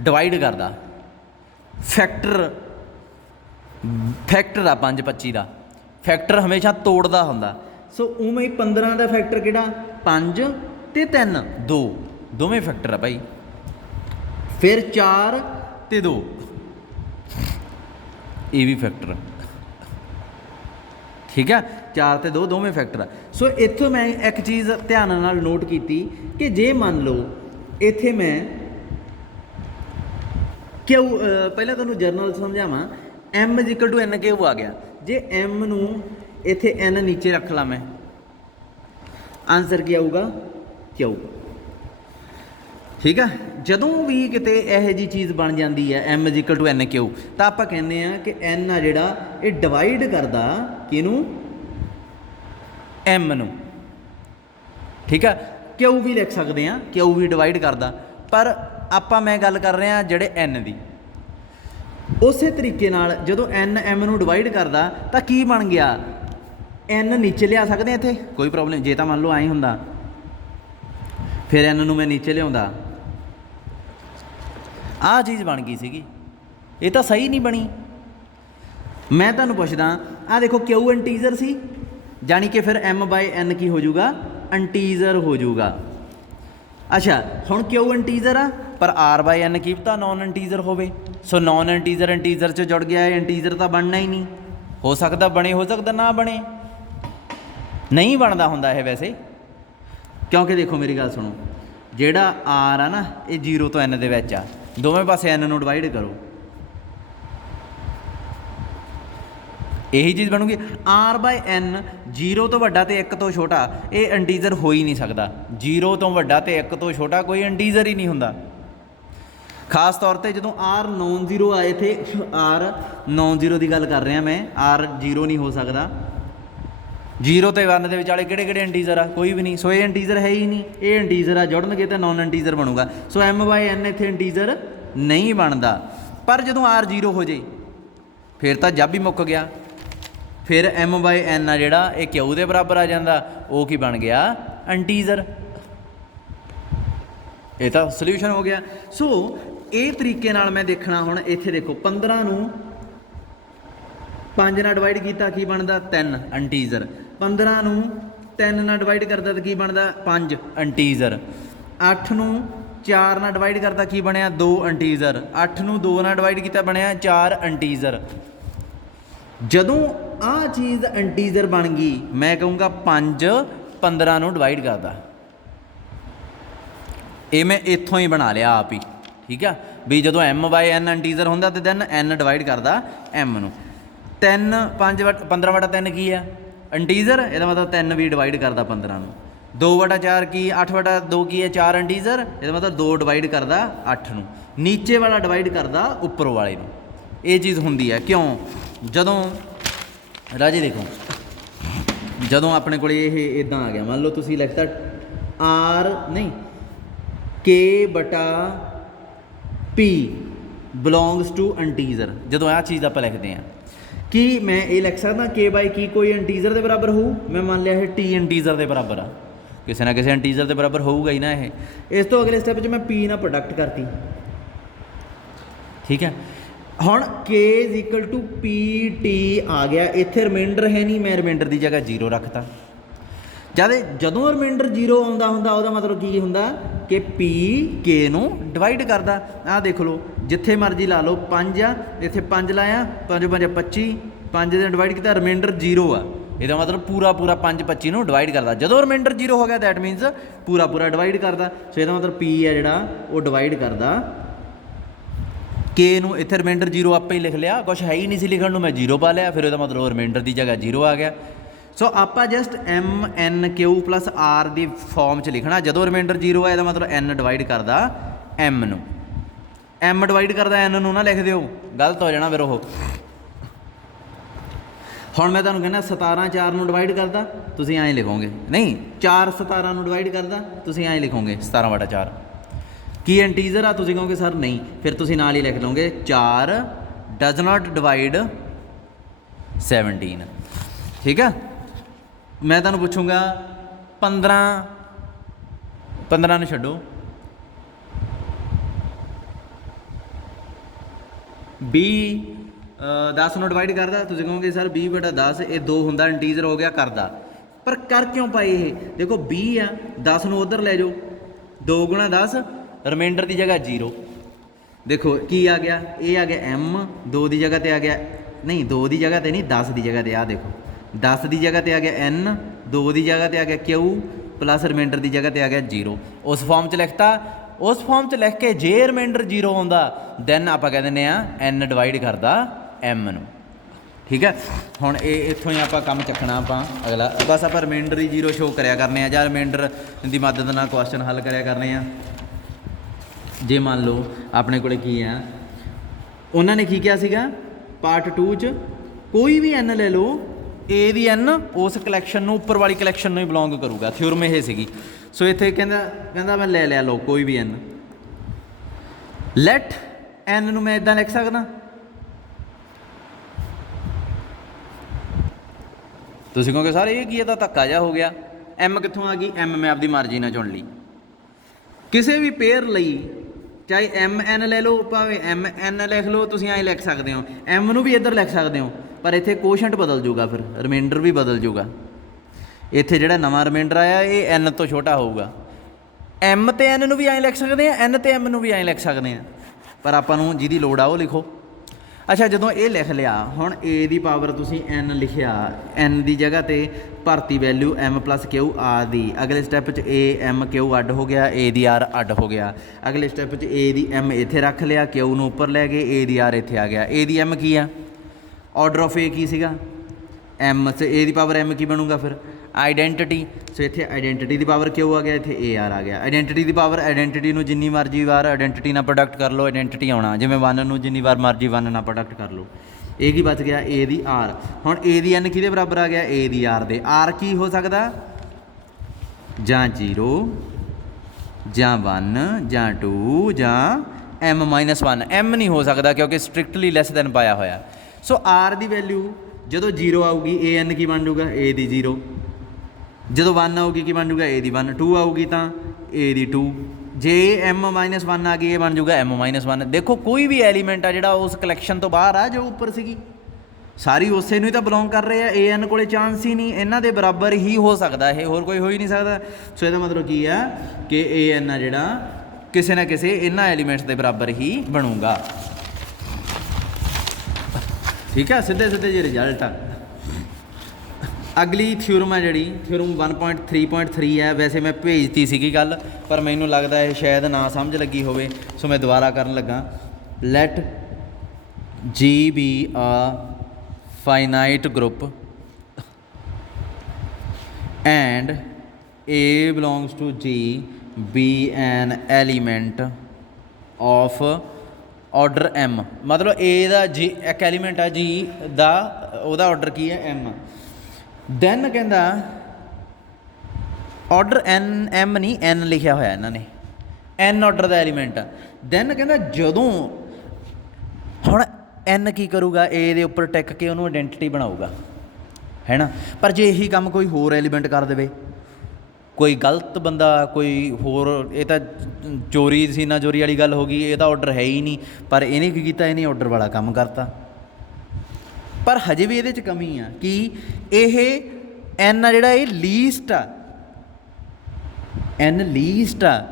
डिवाइड करदा, फैक्टर आ 5 25 का, फैक्टर हमेशा तोड़दा हुंदा। सो उवें ही 15 का फैक्टर किहड़ा 5 ते 3 2 दोवें फैक्टर आ भाई। फिर 4 ते 2 ये भी फैक्टर, ठीक है, 4 ते 2 दोवें फैक्टर आ। सो इत्थों मैं एक चीज़ ध्यान नाल नोट की कि जे मान लो इत्थे मैं क्यों पहले तुहानूं जरनल समझावां, M equal to N Q आ गया, जे एम नूं इत्थे एन नीचे रख ला मैं, आंसर की आऊगा क्यू, ठीक है। जदों भी किते यह जी चीज़ बन जाती है M equal to N Q, तो आप कहने कि एन आ जिहड़ा ये डिवाइड करदा किनूं एम नूं, ठीक है। क्यू भी लिख सकते हैं, क्यू भी डिवाइड करदा, पर आपां मैं गल कर रहा जिहड़े एन दी। उस तरीके नाल जदों एन एम नूं डिवाइड करदा तो की बन गया, एन नीचे लिया सकते हैं इत्थे कोई प्रॉब्लम, जे तो मान लो आई हुंदा फिर एन नूं मैं नीचे लियाउंदा, आ चीज़ बन गई सीगी, ये तो सही नहीं बनी। मैं तुहानूं पुछदा, आ देखो क्यू इंटीजर सी, जानी कि फिर एम बाय एन की हो जाऊगा इंटीजर हो जाऊगा। अच्छा हुण क्यू इंटीजर आ पर आर बाय एन की पता नॉन इंटीजर होवे, सो नॉन इंटीजर इंटीजर च जुड़ गया, इंटीजर तो बनना ही नहीं, हो सकता बने हो सकता ना बने, नहीं बनता हुंदा है वैसे, क्योंकि देखो मेरी गल सुनो, जेड़ा आर आ ना ये 0 तो एन दे विच आ, दोवें पासे एन नूं डिवाइड करो, यही चीज़ बनूगी। आर बाय एन 0 तो वड्डा ते 1 तो छोटा ये इंटीजर हो ही नहीं सकता, 0 तो वड्डा ते 1 तो छोटा कोई इंटीजर ही नहीं हुंदा। खास तौर पर जो आर नॉन जीरो आए थे, आर नॉन जीरो की गल कर रहा मैं, आर 0 नहीं हो सकता, 0 तो 1 के विचाले किहड़े इंटीजर आ, कोई भी नहीं, सो ये इंटीजर है ही नहीं, ये इंटीजर आ जुड़नगे तो नॉन इंटीजर बनूगा, सो एम बाय एन इत्थे इंटीजर नहीं बनता। पर जो आर 0 हो जाए फिर तो जब भी मुक गया, फिर एम बाय एन आ जिहड़ा ये क्यू दे बराबर आ जाता, वो की बन गया इंटीजर, ये तो सोल्यूशन हो गया। सो ये तरीके नाल मैं देखना, हुण इत्थे देखो 15 नूं 5 नाल डिवाइड किया की बनता 3 इंटीजर, 15 नूं 3 नाल डिवाइड करता तो की बनता 5 इंटीजर, 8 नूं 4 नाल डिवाइड करता की बनया 2 इंटीजर, 8 नूं 2 नाल डिवाइड किया बनया 4 इंटीजर। जदों आ चीज़ इंटीजर बन गई, मैं कहूँगा 5 15 नूं डिवाइड करता, ये मैं इत्थों ही बना लिया आप ही, ठीक है भी जदों एम बाय एन इंटीजर होंदा तो दैन एन डिवाइड करता एम नूं। 3 5 15 बटा 3 की है इंटीजर, ਇਹਦਾ मतलब 3 भी डिवाइड करता 15 नूं। 2 बटा 4 की 8 बटा 2 की है 4 इंटीजर, ਇਹਦਾ मतलब 2 डिवाइड करता 8 नूं, नीचे वाला डिवाइड करता उपर वाले नूं। ये चीज़ होंदी है क्यों, जदों राजे देखो जदों अपने को इदां आ गया, मान लो तुसीं लिखता आर नहीं के बटा पी बिलोंग्स टू इंटीजर, जदों आ चीज़ आप लिखते हैं कि मैं ये लिख सकदा के बाई की कोई इंटीजर के बराबर हो, मैं मान लिया टी इंटीजर के बराबर आ, किसी ना किसी इंटीजर के बराबर होगा ही ना ये। इस तो अगले स्टैप मैं पी ना प्रोडक्ट करती, ठीक है। हुण K is equal to P T आ गया, इत्थे रिमाइंडर है नहीं, मैं रिमाइंडर की जगह 0 रखता। जद जदों रिमाइंडर 0 आउंदा हुंदा उहदा मतलब की हुंदा कि पी के नूं डिवाइड करदा। आ देख लो जिथे मर्जी ला लो, 5 आ इत्थे 5 लाया, 5 5 25, 5 दे डिवाइड किया रिमाइंडर 0 आ, ਇਹਦਾ मतलब पूरा 5 25 ਨੂੰ डिवाइड करता। ਜਦੋਂ रिमाइंडर 0 हो गया दैट मीनस पूरा डिवाइड करता। सो ਇਹਦਾ मतलब पी है ਜਿਹੜਾ ਉਹ डिवाइड करता के नूं। इत्थे रिमाइंडर 0 आपे ही लिख लिया, कुछ है ही नहीं सी लिखण नूं, मैं 0 पा लिया, फिर ਇਹਦਾ मतलब रिमाइंडर की जगह 0 आ गया। सो आपां just M N Q plus R की फॉर्म च लिखना। ਜਦੋਂ रिमाइंडर 0 है ਇਹਦਾ मतलब एन डिवाइड करता एम नूं, एम डिवाइड करता एन नूं ना लिख दिओ, गलत हो जाना फिर ਉਹ। ਹੁਣ ਮੈਂ ਤੁਹਾਨੂੰ ਕਹਿੰਦਾ 17 4 ਨੂੰ ਡਿਵਾਈਡ ਕਰਦਾ, ਤੁਸੀਂ ਐਂ ਲਿਖੋਗੇ, ਨਹੀਂ 4 17 ਨੂੰ ਡਿਵਾਈਡ ਕਰਦਾ, ਤੁਸੀਂ ਐਂ ਲਿਖੋਗੇ 17/4। ਕੀ ਇੰਟੀਜ਼ਰ ਆ, ਤੁਸੀਂ ਕਹੋਗੇ ਸਰ ਨਹੀਂ, ਫਿਰ ਤੁਸੀਂ ਨਾਲ ਹੀ ਲਿਖ ਲਓਗੇ 4 ਡਜ਼ ਨਾਟ ਡਿਵਾਈਡ 17। ਠੀਕ ਆ। ਮੈਂ ਤੁਹਾਨੂੰ ਪੁੱਛੂੰਗਾ 15 ਨੂੰ ਛੱਡੋ, B 10 ਨੂੰ ਡਿਵਾਈਡ ਕਰਦਾ, ਤੁਸੀਂ ਕਹੋਗੇ ਸਰ 20/10 ਇਹ 2 ਹੁੰਦਾ, ਇੰਟੀਜ਼ਰ ਹੋ ਗਿਆ, ਕਰਦਾ। ਪਰ ਕਰ ਕਿਉਂ ਪਾਏ ਇਹ? ਦੇਖੋ 20 ਆ, 10 ਨੂੰ ਉੱਧਰ ਲੈ ਜਾਓ, 2 × 10, ਰਿਮਾਈਂਡਰ ਦੀ ਜਗ੍ਹਾ 0। ਦੇਖੋ ਕੀ ਆ ਗਿਆ, ਇਹ ਆ ਗਿਆ M, 2 ਦੀ ਜਗ੍ਹਾ 'ਤੇ ਆ ਗਿਆ, ਨਹੀਂ 2 ਦੀ ਜਗ੍ਹਾ 'ਤੇ ਨਹੀਂ, 10 ਦੀ ਜਗ੍ਹਾ 'ਤੇ ਆ ਦੇਖੋ, 10 ਦੀ ਜਗ੍ਹਾ 'ਤੇ ਆ ਗਿਆ N, 2 ਦੀ ਜਗ੍ਹਾ 'ਤੇ ਆ ਗਿਆ Q, ਪਲੱਸ ਰਿਮਾਈਂਡਰ ਦੀ ਜਗ੍ਹਾ 'ਤੇ ਆ ਗਿਆ 0। ਉਸ ਫਾਰਮ 'ਚ ਲਿਖਤਾ। ਉਸ ਫਾਰਮ 'ਚ ਲਿਖ ਕੇ ਜੇ ਰਿਮਾਈਂਡਰ 0 ਆਉਂਦਾ ਦੈਨ ਆਪਾਂ ਕਹਿ ਦਿੰਦੇ ਹਾਂ N ਡਿਵਾਈਡ ਕਰਦਾ M ਨੂੰ। ਠੀਕ ਹੈ। ਹੁਣ ਇਹ ਇੱਥੋਂ ਹੀ ਆਪਾਂ ਕੰਮ ਚੱਕਣਾ, ਆਪਾਂ ਅਗਲਾ ਬਸ ਆਪਾਂ ਰਿਮਾਈਂਡਰ ਹੀ 0 ਸ਼ੋਅ ਕਰਿਆ ਕਰਨੇ ਆ, ਜਾਂ ਰਿਮਾਈਂਡਰ ਦੀ ਮਦਦ ਨਾਲ ਕੁਐਸਚਨ ਹੱਲ ਕਰਿਆ ਕਰਨੇ ਆ। ਜੇ ਮੰਨ ਲਓ ਆਪਣੇ ਕੋਲ ਕੀ ਆ, ਉਹਨਾਂ ਨੇ ਕੀ ਕਿਹਾ ਸੀਗਾ ਪਾਰਟ 2 'ਚ, ਕੋਈ ਵੀ N ਲੈ ਲਓ, A ਦੀ N ਉਸ ਕਲੈਕਸ਼ਨ ਨੂੰ, ਉੱਪਰ ਵਾਲੀ ਕਲੈਕਸ਼ਨ ਨੂੰ ਹੀ ਬਿਲੋਂਗ ਕਰੂਗਾ। ਥਿਊਰਮ ਇਹ ਸੀਗੀ। ਸੋ ਇੱਥੇ ਕਹਿੰਦਾ ਮੈਂ ਲੈ ਲਿਆ, ਲਓ ਕੋਈ ਵੀ N। ਲੈਟ N ਨੂੰ ਮੈਂ ਇੱਦਾਂ ਲਿਖ ਸਕਦਾ, ਤੁਸੀਂ ਕਹੋਗੇ ਸਰ ਇਹ ਕੀ ਹੈ, ਤਾਂ ਧੱਕਾ ਜਿਹਾ ਹੋ ਗਿਆ। M ਕਿੱਥੋਂ ਆ ਗਈ? M ਮੈਂ ਆਪਦੀ ਮਰਜ਼ੀ ਨਾਲ ਚੁਣ ਲਈ। ਕਿਸੇ ਵੀ ਪੇਅਰ ਲਈ ਚਾਹੇ MN ਲੈ ਲਓ, ਭਾਵੇਂ MN ਲਿਖ ਲਓ, ਤੁਸੀਂ ਐਂ ਲਿਖ ਸਕਦੇ ਹੋ। M ਨੂੰ ਵੀ ਇੱਧਰ ਲਿਖ ਸਕਦੇ ਹੋ, ਪਰ ਇੱਥੇ ਕੋਸ਼ੈਂਟ ਬਦਲ ਜੂਗਾ, ਫਿਰ ਰਿਮਾਈਂਡਰ ਵੀ ਬਦਲ ਜੂਗਾ। ਇੱਥੇ ਜਿਹੜਾ ਨਵਾਂ ਰਿਮਾਈਂਡਰ ਆਇਆ ਇਹ N ਤੋਂ ਛੋਟਾ ਹੋਊਗਾ। M ਤੇ N ਨੂੰ ਵੀ ਐਂ ਲਿਖ ਸਕਦੇ ਆ, N ਤੇ M ਨੂੰ ਵੀ ਐਂ ਲਿਖ ਸਕਦੇ ਆ, ਪਰ ਆਪਾਂ ਨੂੰ ਜਿਹਦੀ ਲੋੜ ਆ ਉਹ ਲਿਖੋ। ਅੱਛਾ, ਜਦੋਂ ਇਹ ਲਿਖ ਲਿਆ, ਹੁਣ A ਦੀ ਪਾਵਰ ਤੁਸੀਂ N ਲਿਖਿਆ, N ਦੀ ਜਗ੍ਹਾ 'ਤੇ ਭਰਤੀ ਵੈਲਿਊ M + Q R ਦੀ। ਅਗਲੇ ਸਟੈਪ 'ਚ A M Q ਅੱਡ ਹੋ ਗਿਆ, A ਦੀ R ਅੱਡ ਹੋ ਗਿਆ। ਅਗਲੇ ਸਟੈਪ 'ਚ A ਦੀ M ਇੱਥੇ ਰੱਖ ਲਿਆ, Q ਨੂੰ ਉੱਪਰ ਲੈ ਗਏ, A ਦੀ R ਇੱਥੇ ਆ ਗਿਆ। A ਦੀ M ਕੀ ਆ? ਆਰਡਰ ਆਫ A ਕੀ ਸੀਗਾ? M, ਤੇ A ਦੀ ਪਾਵਰ M ਕੀ ਬਣੂਗਾ ਫਿਰ? ਆਈਡੈਂਟਿਟੀ। ਸੋ ਇੱਥੇ ਆਈਡੈਂਟਿਟੀ ਦੀ ਪਾਵਰ Q ਆ ਗਿਆ, ਇੱਥੇ A R ਆ ਗਿਆ। ਆਈਡੈਂਟਿਟੀ ਦੀ ਪਾਵਰ, ਆਈਡੈਂਟਿਟੀ ਨੂੰ ਜਿੰਨੀ ਮਰਜ਼ੀ ਵਾਰ ਆਈਡੈਂਟਿਟੀ ਨਾਲ ਪ੍ਰੋਡਕਟ ਕਰ ਲਓ, ਆਈਡੈਂਟਿਟੀ ਆਉਣਾ। ਜਿਵੇਂ 1 ਨੂੰ ਜਿੰਨੀ ਵਾਰ ਮਰਜ਼ੀ 1 ਨਾਲ ਪ੍ਰੋਡਕਟ ਕਰ ਲਓ। ਇਹ ਕੀ ਬਚ ਗਿਆ? A the R। ਹੁਣ A ਦੀ N ਕਿਹਦੇ ਬਰਾਬਰ ਆ ਗਿਆ? A ਦੀ R ਦੇ। R ਕੀ ਹੋ ਸਕਦਾ? ਜਾਂ 0 ਜਾਂ 1 ਜਾਂ 2 ਜਾਂ M - 1। M ਨਹੀਂ ਹੋ ਸਕਦਾ ਕਿਉਂਕਿ ਸਟ੍ਰਿਕਟਲੀ ਲੈਸ ਦੈਨ ਪਾਇਆ ਹੋਇਆ। ਸੋ R ਦੀ ਵੈਲਿਊ ਜਦੋਂ 0 ਆਊਗੀ, AN ਕੀ ਬਣ ਜੂਗਾ? A ਦੀ 0। ਜਦੋਂ 1 ਆਊਗੀ ਕੀ ਬਣ ਜੂਗਾ? A ਦੀ 1। 2 ਆਊਗੀ ਤਾਂ A ਦੀ 2। ਜੇ M - 1 ਆ ਗਈ, ਇਹ ਬਣ ਜੂਗਾ M - 1। ਦੇਖੋ ਕੋਈ ਵੀ ਐਲੀਮੈਂਟ ਆ ਜਿਹੜਾ ਉਸ ਕਲੈਕਸ਼ਨ ਤੋਂ ਬਾਹਰ ਆ, ਜੋ ਉੱਪਰ ਸੀਗੀ, ਸਾਰੀ ਉਸੇ ਨੂੰ ਹੀ ਤਾਂ ਬਿਲੋਂਗ ਕਰ ਰਹੇ ਆ। AN ਕੋਲੇ ਚਾਂਸ ਹੀ ਨਹੀਂ, ਇਹਨਾਂ ਦੇ ਬਰਾਬਰ ਹੀ ਹੋ ਸਕਦਾ ਇਹ, ਹੋਰ ਕੋਈ ਹੋ ਹੀ ਨਹੀਂ ਸਕਦਾ। ਸੋ ਇਹਦਾ ਮਤਲਬ ਕੀ ਆ ਕਿ AN ਆ ਜਿਹੜਾ ਕਿਸੇ ਨਾ ਕਿਸੇ ਇਹਨਾਂ ਐਲੀਮੈਂਟਸ ਦੇ ਬਰਾਬਰ ਹੀ ਬਣੂਗਾ। ਠੀਕ ਆ, ਸਿੱਧੇ ਜਿਹੇ ਰਿਜ਼ਲਟ ਆ। ਅਗਲੀ ਥਿਊਰਮ ਹੈ ਜਿਹੜੀ ਥਿਊਰਮ 1.3.3 ਹੈ। ਵੈਸੇ ਮੈਂ ਭੇਜਤੀ ਸੀਗੀ ਗੱਲ, ਪਰ ਮੈਨੂੰ ਲੱਗਦਾ ਇਹ ਸ਼ਾਇਦ ਨਾ ਸਮਝ ਲੱਗੀ ਹੋਵੇ, ਸੋ ਮੈਂ ਦੁਬਾਰਾ ਕਰਨ ਲੱਗਾ। Let G be a finite group and A belongs to G be an element of order M। ਮਤਲਬ A ਦਾ G ਇੱਕ ਐਲੀਮੈਂਟ ਆ, G ਦਾ ਉਹਦਾ ਆਰਡਰ ਕੀ ਹੈ? M। ਦੈਨ ਕਹਿੰਦਾ ਆਰਡਰ M ਨਹੀਂ, N ਲਿਖਿਆ ਹੋਇਆ ਇਹਨਾਂ ਨੇ, N ਆਰਡਰ ਦਾ ਐਲੀਮੈਂਟ ਆ। ਦੈਨ ਕਹਿੰਦਾ ਜਦੋਂ ਹੁਣ N ਕੀ ਕਰੂਗਾ? A ਦੇ ਉੱਪਰ ਟਿਕ ਕੇ ਉਹਨੂੰ ਆਇਡੈਂਟਿਟੀ ਬਣਾਊਗਾ, ਹੈ ਨਾ। ਪਰ ਜੇ ਇਹੀ ਕੰਮ ਕੋਈ ਹੋਰ ਐਲੀਮੈਂਟ ਕਰ ਦੇਵੇ, ਕੋਈ ਗਲਤ ਬੰਦਾ, ਕੋਈ ਹੋਰ, ਇਹ ਤਾਂ ਚੋਰੀ ਸੀਨਾ ਚੋਰੀ ਵਾਲੀ ਗੱਲ ਹੋ ਗਈ, ਇਹਦਾ ਆਰਡਰ ਹੈ ਹੀ ਨਹੀਂ। ਪਰ ਇਹਨੇ ਕੀ ਕੀਤਾ? ਇਹਨੇ ਆਰਡਰ ਵਾਲਾ ਕੰਮ ਕਰਤਾ। ਪਰ ਹਜੇ ਵੀ ਇਹਦੇ 'ਚ ਕਮੀ ਆ ਕਿ ਇਹ N ਆ ਜਿਹੜਾ, ਇਹ ਲੀਸਟ ਆ, N ਲੀਸਟ ਆ,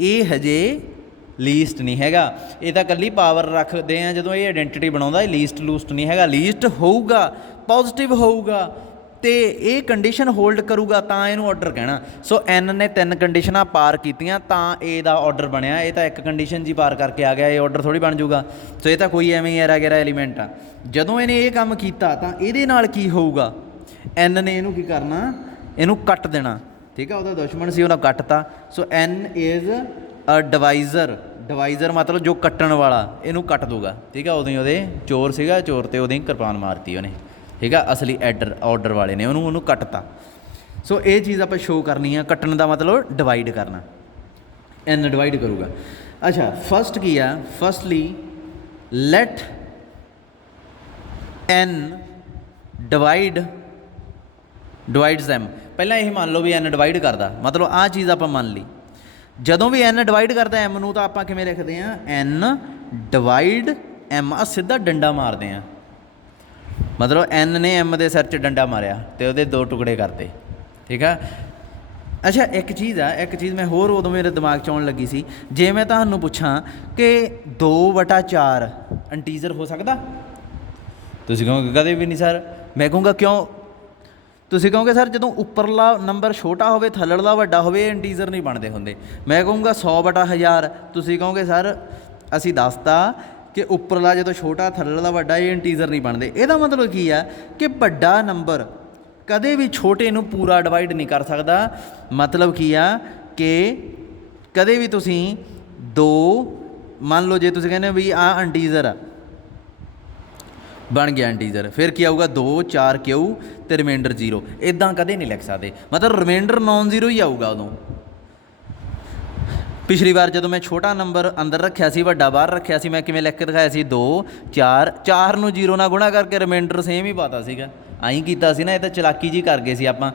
ਇਹ ਹਜੇ ਲੀਸਟ ਨਹੀਂ ਹੈਗਾ। ਇਹ ਤਾਂ ਇਕੱਲੀ ਪਾਵਰ ਰੱਖਦੇ ਆ ਜਦੋਂ ਇਹ ਆਇਡੈਂਟਿਟੀ ਬਣਾਉਂਦਾ। ਇਹ ਲੀਸਟ ਲੂਸਟ ਨਹੀਂ ਹੈਗਾ। ਲੀਸਟ ਹੋਊਗਾ, ਪੋਜ਼ੀਟਿਵ ਹੋਊਗਾ, ਅਤੇ ਇਹ ਕੰਡੀਸ਼ਨ ਹੋਲਡ ਕਰੂਗਾ ਤਾਂ ਇਹਨੂੰ ਆਰਡਰ ਕਹਿਣਾ। ਸੋ N ਨੇ 3 ਕੰਡੀਸ਼ਨਾਂ ਪਾਰ ਕੀਤੀਆਂ ਤਾਂ A ਦਾ ਆਰਡਰ ਬਣਿਆ। ਇਹ ਤਾਂ ਇੱਕ ਕੰਡੀਸ਼ਨ ਜੀ ਪਾਰ ਕਰਕੇ ਆ ਗਿਆ, ਇਹ ਆਰਡਰ ਥੋੜ੍ਹੀ ਬਣ ਜੂਗਾ। ਸੋ ਇਹ ਤਾਂ ਕੋਈ ਐਵੇਂ ਹੀ ਐਰਾ ਗੈਰਾ ਐਲੀਮੈਂਟ ਆ। ਜਦੋਂ ਇਹਨੇ ਇਹ ਕੰਮ ਕੀਤਾ ਤਾਂ ਇਹਦੇ ਨਾਲ ਕੀ ਹੋਊਗਾ? N ਨੇ ਇਹਨੂੰ ਕੀ ਕਰਨਾ? ਇਹਨੂੰ ਕੱਟ ਦੇਣਾ। ਠੀਕ ਆ, ਉਹਦਾ ਦੁਸ਼ਮਣ ਸੀ, ਉਹਦਾ ਕੱਟਤਾ। ਸੋ N is a divisor. Divisor ਮਤਲਬ ਜੋ ਕੱਟਣ ਵਾਲਾ, ਇਹਨੂੰ ਕੱਟ ਦੂਗਾ। ਠੀਕ ਆ, ਉਦੋਂ ਹੀ ਉਹਦੇ ਚੋਰ ਸੀਗਾ, ਚੋਰ 'ਤੇ ਉਹਦੀ ਕਿਰਪਾਨ ਮਾਰਤੀ ਉਹਨੇ। ठीक है, असली ऑर्डर वाले ने उन्होंने कटता। सो ये चीज़ आप शो करनी है, कट्टन का मतलब डिवाइड करना, एन डिवाइड करूँगा। अच्छा फस्ट की है, firstly let N divides them. पहला यही मान लो भी एन डिवाइड करता, मतलब आ चीज़ आप मान ली। जदों भी एन डिवाइड करता एम नूं तो आप किवें लिखते हैं, एन डिवाइड एम। आ सीधा डंडा मारते हैं, मतलब एन ने एम के सिर च डंडा मारिया तो वो 2 टुकड़े करते, ठीक है। अच्छा एक चीज़ है, एक चीज़ मैं होर उदों मेरे दिमाग च आउण लगी सी, जे मैं तुहानूं पुछां कि 2/4 इंटीजर हो सकदा, तुसीं कहोगे कदे भी नहीं सर। मैं कहूँगा क्यों, तुसीं कहोगे सर जदों उपरला नंबर छोटा होवे थल्लड़ला वड्डा होवे इंटीजर नहीं बनते होंदे। मैं कहूँगा 100/1000। तुसीं कहोगे सर असीं दसता कि उपरला जो छोटा थल्लड़ला वड्डा ये इंटीजर नहीं बनते। ਇਹਦਾ मतलब की है कि ਵੱਡਾ नंबर कदे भी छोटे नूं पूरा डिवाइड नहीं कर सकता। मतलब की है कि कदे भी तुसीं 2 मान लो, जे तुसीं कहने भी आ इंटीजर आ बन गया इंटीजर, फिर क्या आऊगा 2 4 क्यू तो रिमाइंडर 0, इदा कदे नहीं लिख सकते। मतलब रिमाइंडर नॉन जीरो ही आऊगा उदों। पिछली बार जो मैं छोटा नंबर अंदर रखा सी वड्डा बाहर रखा सी, मैं किवें लिख के दिखाया सी 2 4 4 नूं 0 नाल गुणा करके रिमाइंडर सेम ही पाता सीगा। आईं कीता सी ना, ये तो चलाकी जी कर गए सी आपां।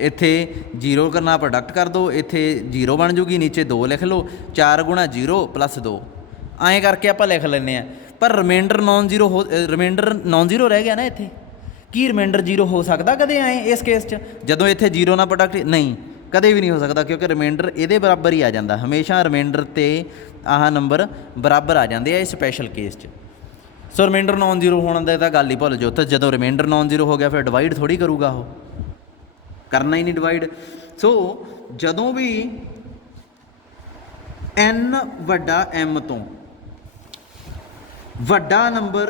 इत्थे 0 करना प्रोडक्ट कर दो, इत्थे 0 बन जूगी, नीचे 2 लिख लो, 4 गुणा 0 + 2 आएँ करके आपां लिख लैंदे आ। पर रिमाइंडर नॉन जीरो रह गया ना इत्थे। की रिमाइंडर 0 हो सकता कदे आए इस केस च, जदों इत्थे 0 ना प्रोडक्ट नहीं कदे भी नहीं हो सकता, क्योंकि रिमाइंडर ये बराबर ही आ जाता हमेशा। रिमाइंडर तो आह नंबर बराबर आ जाते हैं स्पैशल केस च। सो रिमाइंडर नॉन जीरो होने की गल ही भुल जाओ। तो जदों रिमाइंडर नॉन जीरो हो गया फिर डिवाइड थोड़ी करूगा, वो करना ही नहीं डिवाइड। सो जदों भी एन वड्डा एम तो वड्डा नंबर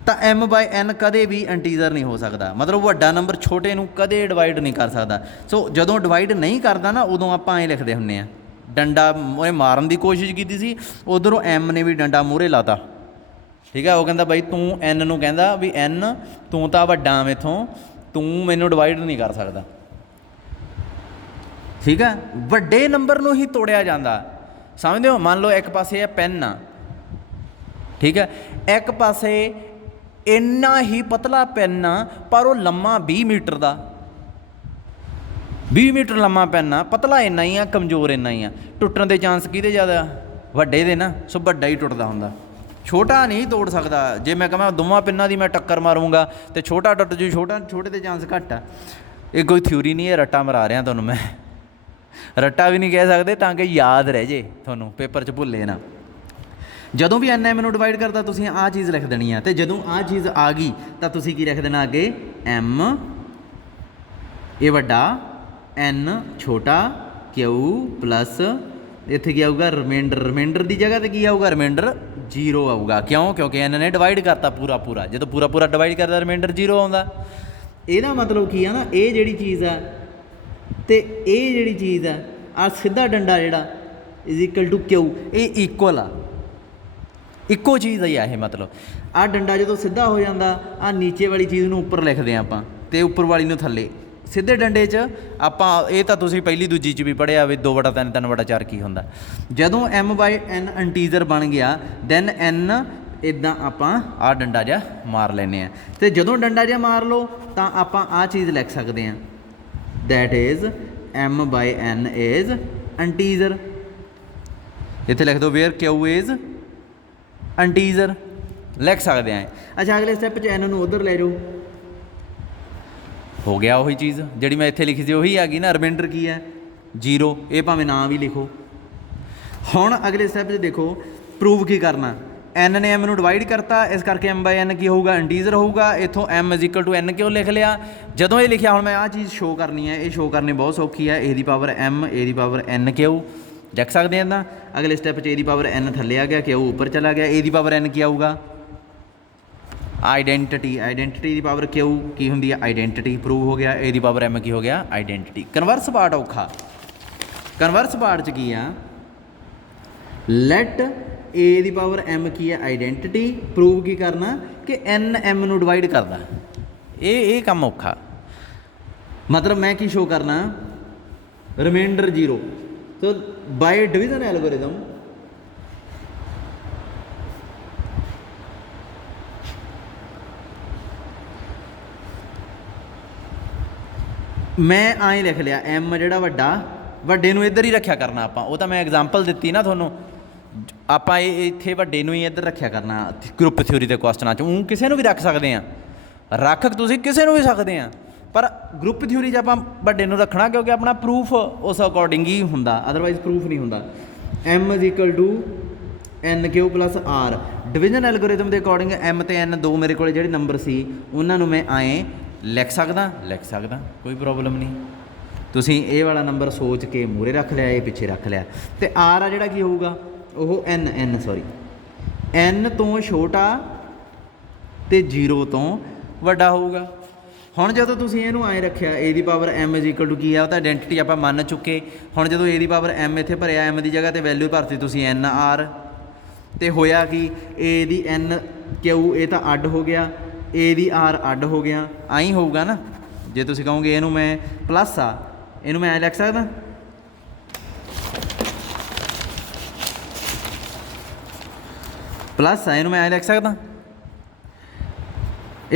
तो m/n कदे भी इंटीजर नहीं हो सकता। मतलब वड्डा नंबर छोटे नूं कदे डिवाइड नहीं कर सकता। सो जदों डिवाइड नहीं करता ना उदों आपां ऐ लिखते हुंदे आ, डंडा उहने मारन की कोशिश की सी, उधरों m ने भी डंडा मूहरे लाता, ठीक है। वो कहता बई तू n नूं कहंदा भी n तू तां वड्डा मेथों, तू मैनूं डिवाइड नहीं कर सकता, ठीक है। वड्डे नंबर नूं ही तोड़िया जांदा, समझदे हो। मान लो एक पासे है पेन आ, ठीक है, एक पासे इन्ना ही पतला पेन आ पर वो लम्मा 20 मीटर का, 20 मीटर लम्मा पेन आ, पतला इन्ना ही आ, कमज़ोर इन्ना ही आ। टुटन के चांस किहदे ज़्यादा, वड्डे दे ना। सो वड्डा ही टुटदा हुंदा, छोटा नहीं तोड़ सकता। जे मैं कहां दोवां पिन्नां दी मैं टक्कर मारूंगा तो छोटा टुट जू, छोटे के चांस घट आ। ये कोई थ्योरी नहीं है, रट्टा मरा रहा तुहानूं मैं, रट्टा भी नहीं कह सकते ताकि याद रह जे तुहानूं, पेपर च भुल्ले ना। जदों भी एन एम नूं डिवाइड करता तुसीं आ चीज़ लिख देनी है, तो जदों आ चीज़ आ गई तो तुसीं की लिख देना अगे एम ए वड्डा एन छोटा क्यू प्लस इत्थे की आऊगा रिमाइंडर, रिमाइंडर की जगह तो की आऊगा रिमाइंडर 0 आऊगा। क्यों, क्योंकि एन ने डिवाइड करता पूरा पूरा, जो पूरा पूरा डिवाइड करता रिमाइंडर 0 आउंदा। ਇਹਦਾ मतलब की है ना, ये जिहड़ी चीज़ है तो ये जिहड़ी चीज़ है आ सीधा डंडा जिहड़ा = क्यू, ये इक्वल आ, इक्को चीज़ ही है। मतलब आ डंडा जो सीधा हो जाता, आ नीचे वाली चीज़ नूं उपर लिखते हैं आपां ते उपर वाली नूं थल्ले। सीधे डंडे च आपां ये तां तुसीं पहली दूजी च भी पढ़िया भी 2/3 3/4 की हुंदा। जदों m/n इंटीजर बन गया दैन n इदां आपां आ डंडा जा मार लैने आ। ते जदों डंडा जा मार लो तां आपां आ चीज़ लिख सकते हैं, that is m/n is integer. इत्थे लिख दो वेयर क्यू इज़ इंटीजर, लिख सकते हैं। अच्छा अगले स्टैप च एन नूं उधर ले जाओ, हो गया वही चीज़ जी मैं इत्थे लिखी थी वही आ गई ना। रिमाइंडर की है 0, ये भावें ना भी लिखो। हुण अगले स्टैप च देखो प्रूव की करना, एन ने एम नूं डिवाइड करता, इस करके m/n की होगा इंटीजर होगा। इत्थों m = n क्यों लिख लिया, जदों ये लिखिया हुण मैं आ चीज़ शो करनी है, ये शो करनी बहुत सौखी है। ए दी पावर m ए दी पावर n क्यू लिख सकते हैं ना। अगले स्टैप ए दी पावर n थल्ले आ गया, क्यू ऊपर चला गया, ए दी पावर n की आऊगा आइडेंटिटी, आइडेंटिटी की पावर क्यू की होंगी है आइडेंटिटी, प्रूव हो गया। ए दी पावर m की हो गया आइडेंटिटी। कन्वर्स पार्ट औखा, कन्वर्स पार्ट च की आ लैट ए दी पावर m की है आइडेंटिटी, प्रूव की करना कि n m नूं डिवाइड करदा, ये काम औखा। मतलब मैं की शो करना रिमाइंडर 0। तो बाय डिवीजन एल्गोरिथम मैं आए लिख लिया एम जो व्डा ਵੱਡੇ ਨੂੰ ਇੱਧਰ ही रखा करना ਆਪਾਂ ਉਹ ਤਾਂ मैं एग्जाम्पल ਦਿੱਤੀ ना ਤੁਹਾਨੂੰ ਆਪਾਂ ਇੱਥੇ ਵੱਡੇ ਨੂੰ ही ਇੱਧਰ ਰੱਖਿਆ ਕਰਨਾ ग्रुप थ्योरी ਦੇ ਕੁਐਸਚਨਾਂ 'ਚ ਉਹ ਕਿਸੇ ਨੂੰ ਵੀ ਰੱਖ ਸਕਦੇ ਆ ਰੱਖ ਤੁਸੀਂ ਕਿਸੇ ਨੂੰ ਵੀ ਸਕਦੇ ਆ पर ग्रुप थ्योरी 'ਚ ਆਪਾਂ ਵੱਡੇ ਨੂੰ ਰੱਖਣਾ क्योंकि अपना प्रूफ उस अकॉर्डिंग ही ਹੁੰਦਾ अदरवाइज प्रूफ नहीं ਹੁੰਦਾ m = NQ + R division algorithm के अकॉर्डिंग m ਤੇ n दो मेरे को ਜਿਹੜੇ नंबर ਸੀ ਉਹਨਾਂ ਨੂੰ मैं आए लिख सकदा कोई प्रॉब्लम नहीं। ਤੁਸੀਂ ਇਹ वाला नंबर सोच के ਮੂਹਰੇ रख लिया ये पिछे रख लिया तो R आ ਜਿਹੜਾ ਕੀ ਹੋਊਗਾ ਉਹ n ਤੋਂ ਛੋਟਾ ਤੇ 0 ਤੋਂ ਵੱਡਾ ਹੋਊਗਾ। ਹੁਣ ਜਦੋਂ ਤੁਸੀਂ ਇਹਨੂੰ ਆਏ ਰੱਖਿਆ a ਦੀ ਪਾਵਰ m = ਕੀ ਆ ਉਹ ਤਾਂ ਆਇਡੈਂਟੀਟੀ ਆਪਾਂ ਮੰਨ ਚੁੱਕੇ। ਹੁਣ ਜਦੋਂ a ਦੀ ਪਾਵਰ m ਇੱਥੇ ਭਰਿਆ m ਦੀ ਜਗ੍ਹਾ ਤੇ ਵੈਲਿਊ ਭਰਤੀ ਤੁਸੀਂ n r ਤੇ ਹੋਇਆ ਕਿ a ਦੀ n q ਇਹ ਤਾਂ ਅੱਡ ਹੋ ਗਿਆ a ਦੀ r ਅੱਡ ਹੋ ਗਿਆ ਆਈ ਹੋਊਗਾ ਨਾ। ਜੇ ਤੁਸੀਂ ਕਹੋਗੇ ਇਹਨੂੰ ਮੈਂ ਪਲੱਸ ਆ ਇਹਨੂੰ ਮੈਂ ਐ ਲਿਖ ਸਕਦਾ प्लस आ मैं लिख सकदा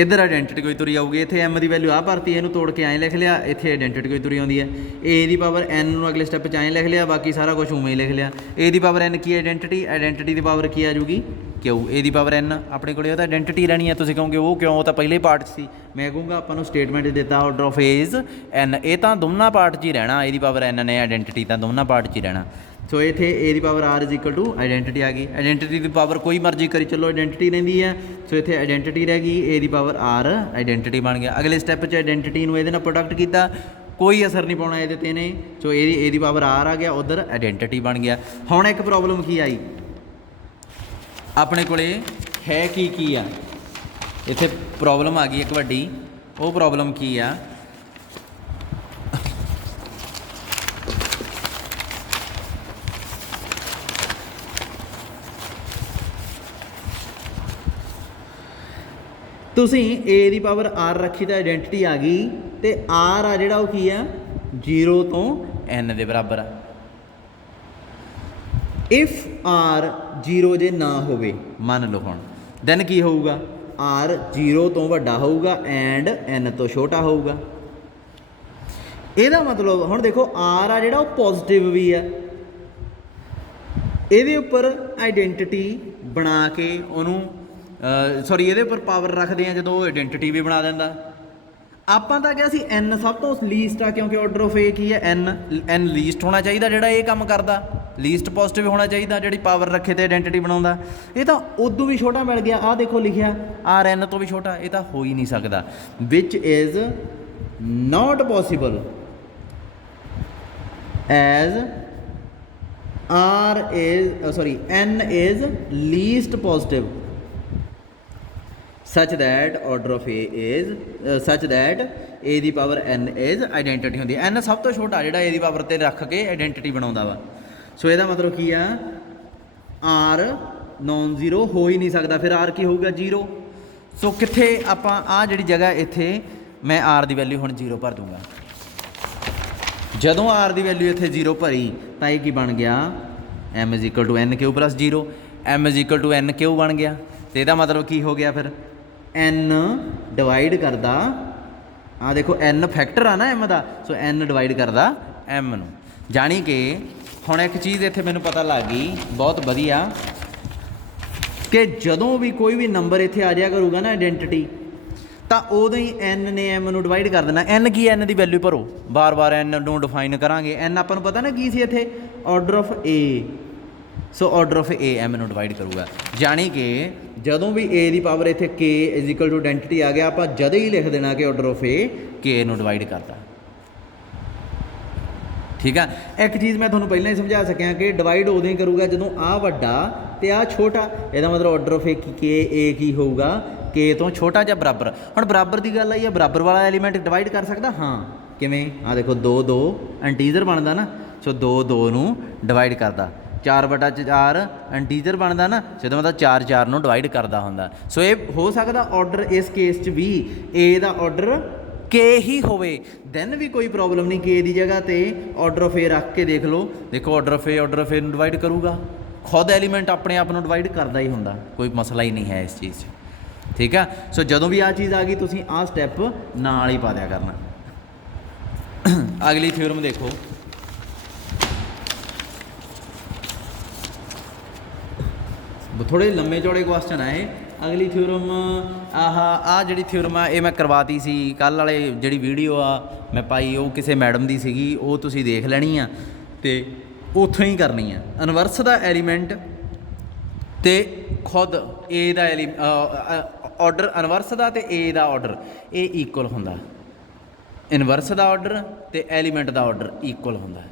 इधर आइडेंटिटी कोई तुरी आऊगी इतने m की वैल्यू आ भरती है तोड़ के आए लिख लिया इतने आइडेंटिटी कोई तुरी आती है a की पावर n अगले स्टैप आए लिख लिया बाकी सारा कुछ उमें ही लिख लिया a की पावर n की आइडेंटिटी की पावर की आ जूगी क्यों a की पावर n अपने को आइडेंटिटी रहनी है। तुम कहोगे वो क्यों तो पहले पार्ट से मैं कहूँगा आपको स्टेटमेंट देता ऑर्डर ऑफ एज n ये तो दोनों पार्ट च ही रहना a की पावर n ने आइडेंटिटी तो दोनों पार्ट च ही रहना। सो इतने a की पावर r = आइडेंटिटी आ गई आइडेंटिटी की पावर कोई मर्जी करी चलो आइडेंटिटी रही है। सो इतने आइडेंटिटी रह गई a की पावर r आइडेंटिटी बन गया। अगले स्टैप आइडेंटिटी ये प्रोडक्ट किया कोई असर नहीं पाना ये ने। सो a की पावर r आ गया उधर आइडेंटिटी बन गया। हुण एक प्रॉब्लम की आई अपने को है की आ इत्थे प्रॉब्लम आ गई एक वड्डी वो प्रॉब्लम की आ तुसी a की पावर r रखी तो आइडेंटिटी आ गई तो r आ जिहड़ा वो की आ 0 तो n के बराबर आ। इफ r 0 जे ना होवे मान लो हुण दैन की होऊगा r 0 तो वड्डा होऊगा एंड n तो छोटा होऊगा। ਇਹਦਾ मतलब हुण देखो r आ जिहड़ा वो पॉजिटिव भी है ਇਹਦੇ ਉੱਪਰ आइडेंटिटी बना के ਉਹਨੂੰ सॉरी ये पर पावर रखते हैं जो आइडेंटिटी भी बना देंदा। ਆਪਾਂ ਤਾਂ ਕਿਹਾ ਸੀ n सब तो लीस्ट आ क्योंकि ऑर्डर ऑफ ए की है n लीस्ट होना चाहिए ਜਿਹੜਾ ਇਹ ਕੰਮ करता लीस्ट पॉजिटिव होना चाहिए ਜਿਹੜੀ पावर रखे तो आइडेंटिटी बनाਉਂਦਾ। ਇਹ ਤਾਂ उदों भी छोटा मिल गया आ देखो लिखिया r n तो भी छोटा ये तो हो ही नहीं सकता which is not possible as r is sorry n is least positive such that order of A is such that A की पावर n इज आइडेंटिटी होंगी n सब तो छोटा जोड़ा ए की पावर ते रख के आइडेंटिटी बनाता वा। सो यदा मतलब की आ r नॉन जीरो हो ही नहीं सकता फिर r की होगा 0। सो कित्थे आपां आ जिहड़ी जगह इत्थे मैं r की वैल्यू हुण 0 भर दूंगा जदों r की वैल्यू इत्थे 0 भरी तो ये की बन गया m = NQ + 0 m = NQ बन गया। तो यदा मतलब की हो गया फिर n डिवाइड करदा आ देखो n फैक्टर आ ना m का। सो n डिवाइड करदा m नूं जानी कि हुण एक चीज़ इत्थे मैनूं पता लग गई बहुत वधिया कि जदों भी कोई भी नंबर इत्थे आ जाया करूगा ना आइडेंटिटी तो उदों ही n ने m नूं डिवाइड कर देना। n की n की वैल्यू भरो बार बार n नूं डिफाइन करांगे n आपां नूं पता ना की सी इत्थे order of a। So order of A M नूं डिवाइड करूगा जानी कि जदों भी ए की पावर इत्थे k = आइडेंटिटी आ गया आप जदों ही लिख देना कि ऑर्डर ऑफ ए k नूं डिवाइड करता। ठीक है एक चीज़ मैं तुहानूं पहलां ही समझा सकिया कि डिवाइड उदों ही करूगा जदों आ वड्डा ते आ छोटा ਇਹਦਾ मतलब order of A k a की होऊगा k तो छोटा या बराबर। हुण बराबर की गल आई है बराबर वाला एलीमेंट डिवाइड कर सकता हाँ किवें आ देखो 2 2 इंटीजर बनता ना। सो 2 2 नूं डिवाइड करता 4/4 ਇੰਟੀਜਰ ਬਣਦਾ ਨਾ, ਜਦੋਂ ਮਤਲਬ 4 4 ਨੂੰ ਡਿਵਾਈਡ ਕਰਦਾ ਹੁੰਦਾ। ਸੋ ਇਹ ਹੋ ਸਕਦਾ ਆਰਡਰ ਇਸ ਕੇਸ 'ਚ ਵੀ ਏ ਦਾ ਆਰਡਰ ਕੇ ਹੀ ਹੋਵੇ, ਦੈਨ ਵੀ ਕੋਈ ਪ੍ਰੋਬਲਮ ਨਹੀਂ। ਕੇ ਦੀ ਜਗ੍ਹਾ 'ਤੇ ਆਰਡਰ ਆਫ ਏ ਰੱਖ ਕੇ ਦੇਖ ਲਓ, ਦੇਖੋ ਆਰਡਰ ਆਫ ਏ ਨੂੰ ਡਿਵਾਈਡ ਕਰੂਗਾ, ਖੁਦ ਐਲੀਮੈਂਟ ਆਪਣੇ ਆਪ ਨੂੰ ਡਿਵਾਈਡ ਕਰਦਾ ਹੀ ਹੁੰਦਾ, ਕੋਈ ਮਸਲਾ ਹੀ ਨਹੀਂ ਹੈ ਇਸ ਚੀਜ਼ 'ਚ। ਠੀਕ ਆ, ਸੋ ਜਦੋਂ ਵੀ ਆਹ ਚੀਜ਼ ਆ ਗਈ ਤੁਸੀਂ ਆਹ ਸਟੈਪ ਨਾਲ ਹੀ ਪਾ ਦਿਆ ਕਰਨਾ। ਅਗਲੀ ਥਿਊਰਮ ਦੇਖੋ, ਥੋੜ੍ਹੇ ਲੰਮੇ ਚੌੜੇ ਕੁਐਸਚਨ ਆ ਇਹ। ਅਗਲੀ ਥਿਊਰਮ ਆਹ ਜਿਹੜੀ ਥਿਊਰਮ ਆ ਇਹ ਮੈਂ ਕਰਵਾਤੀ ਸੀ ਕੱਲ੍ਹ ਵਾਲੇ, ਜਿਹੜੀ ਵੀਡੀਓ ਆ ਮੈਂ ਪਾਈ ਉਹ ਕਿਸੇ ਮੈਡਮ ਦੀ ਸੀਗੀ, ਉਹ ਤੁਸੀਂ ਦੇਖ ਲੈਣੀ ਆ ਅਤੇ ਉੱਥੋਂ ਹੀ ਕਰਨੀ ਆ। ਇਨਵਰਸ ਦਾ ਐਲੀਮੈਂਟ ਅਤੇ ਖੁਦ ਏ ਦਾ ਆਰਡਰ, ਇਨਵਰਸ ਦਾ ਅਤੇ ਏ ਦਾ ਆਰਡਰ ਇਹ ਇਕੁਅਲ ਹੁੰਦਾ। ਇਨਵਰਸ ਦਾ ਆਰਡਰ ਅਤੇ ਐਲੀਮੈਂਟ ਦਾ ਆਰਡਰ ਇਕੁਅਲ ਹੁੰਦਾ।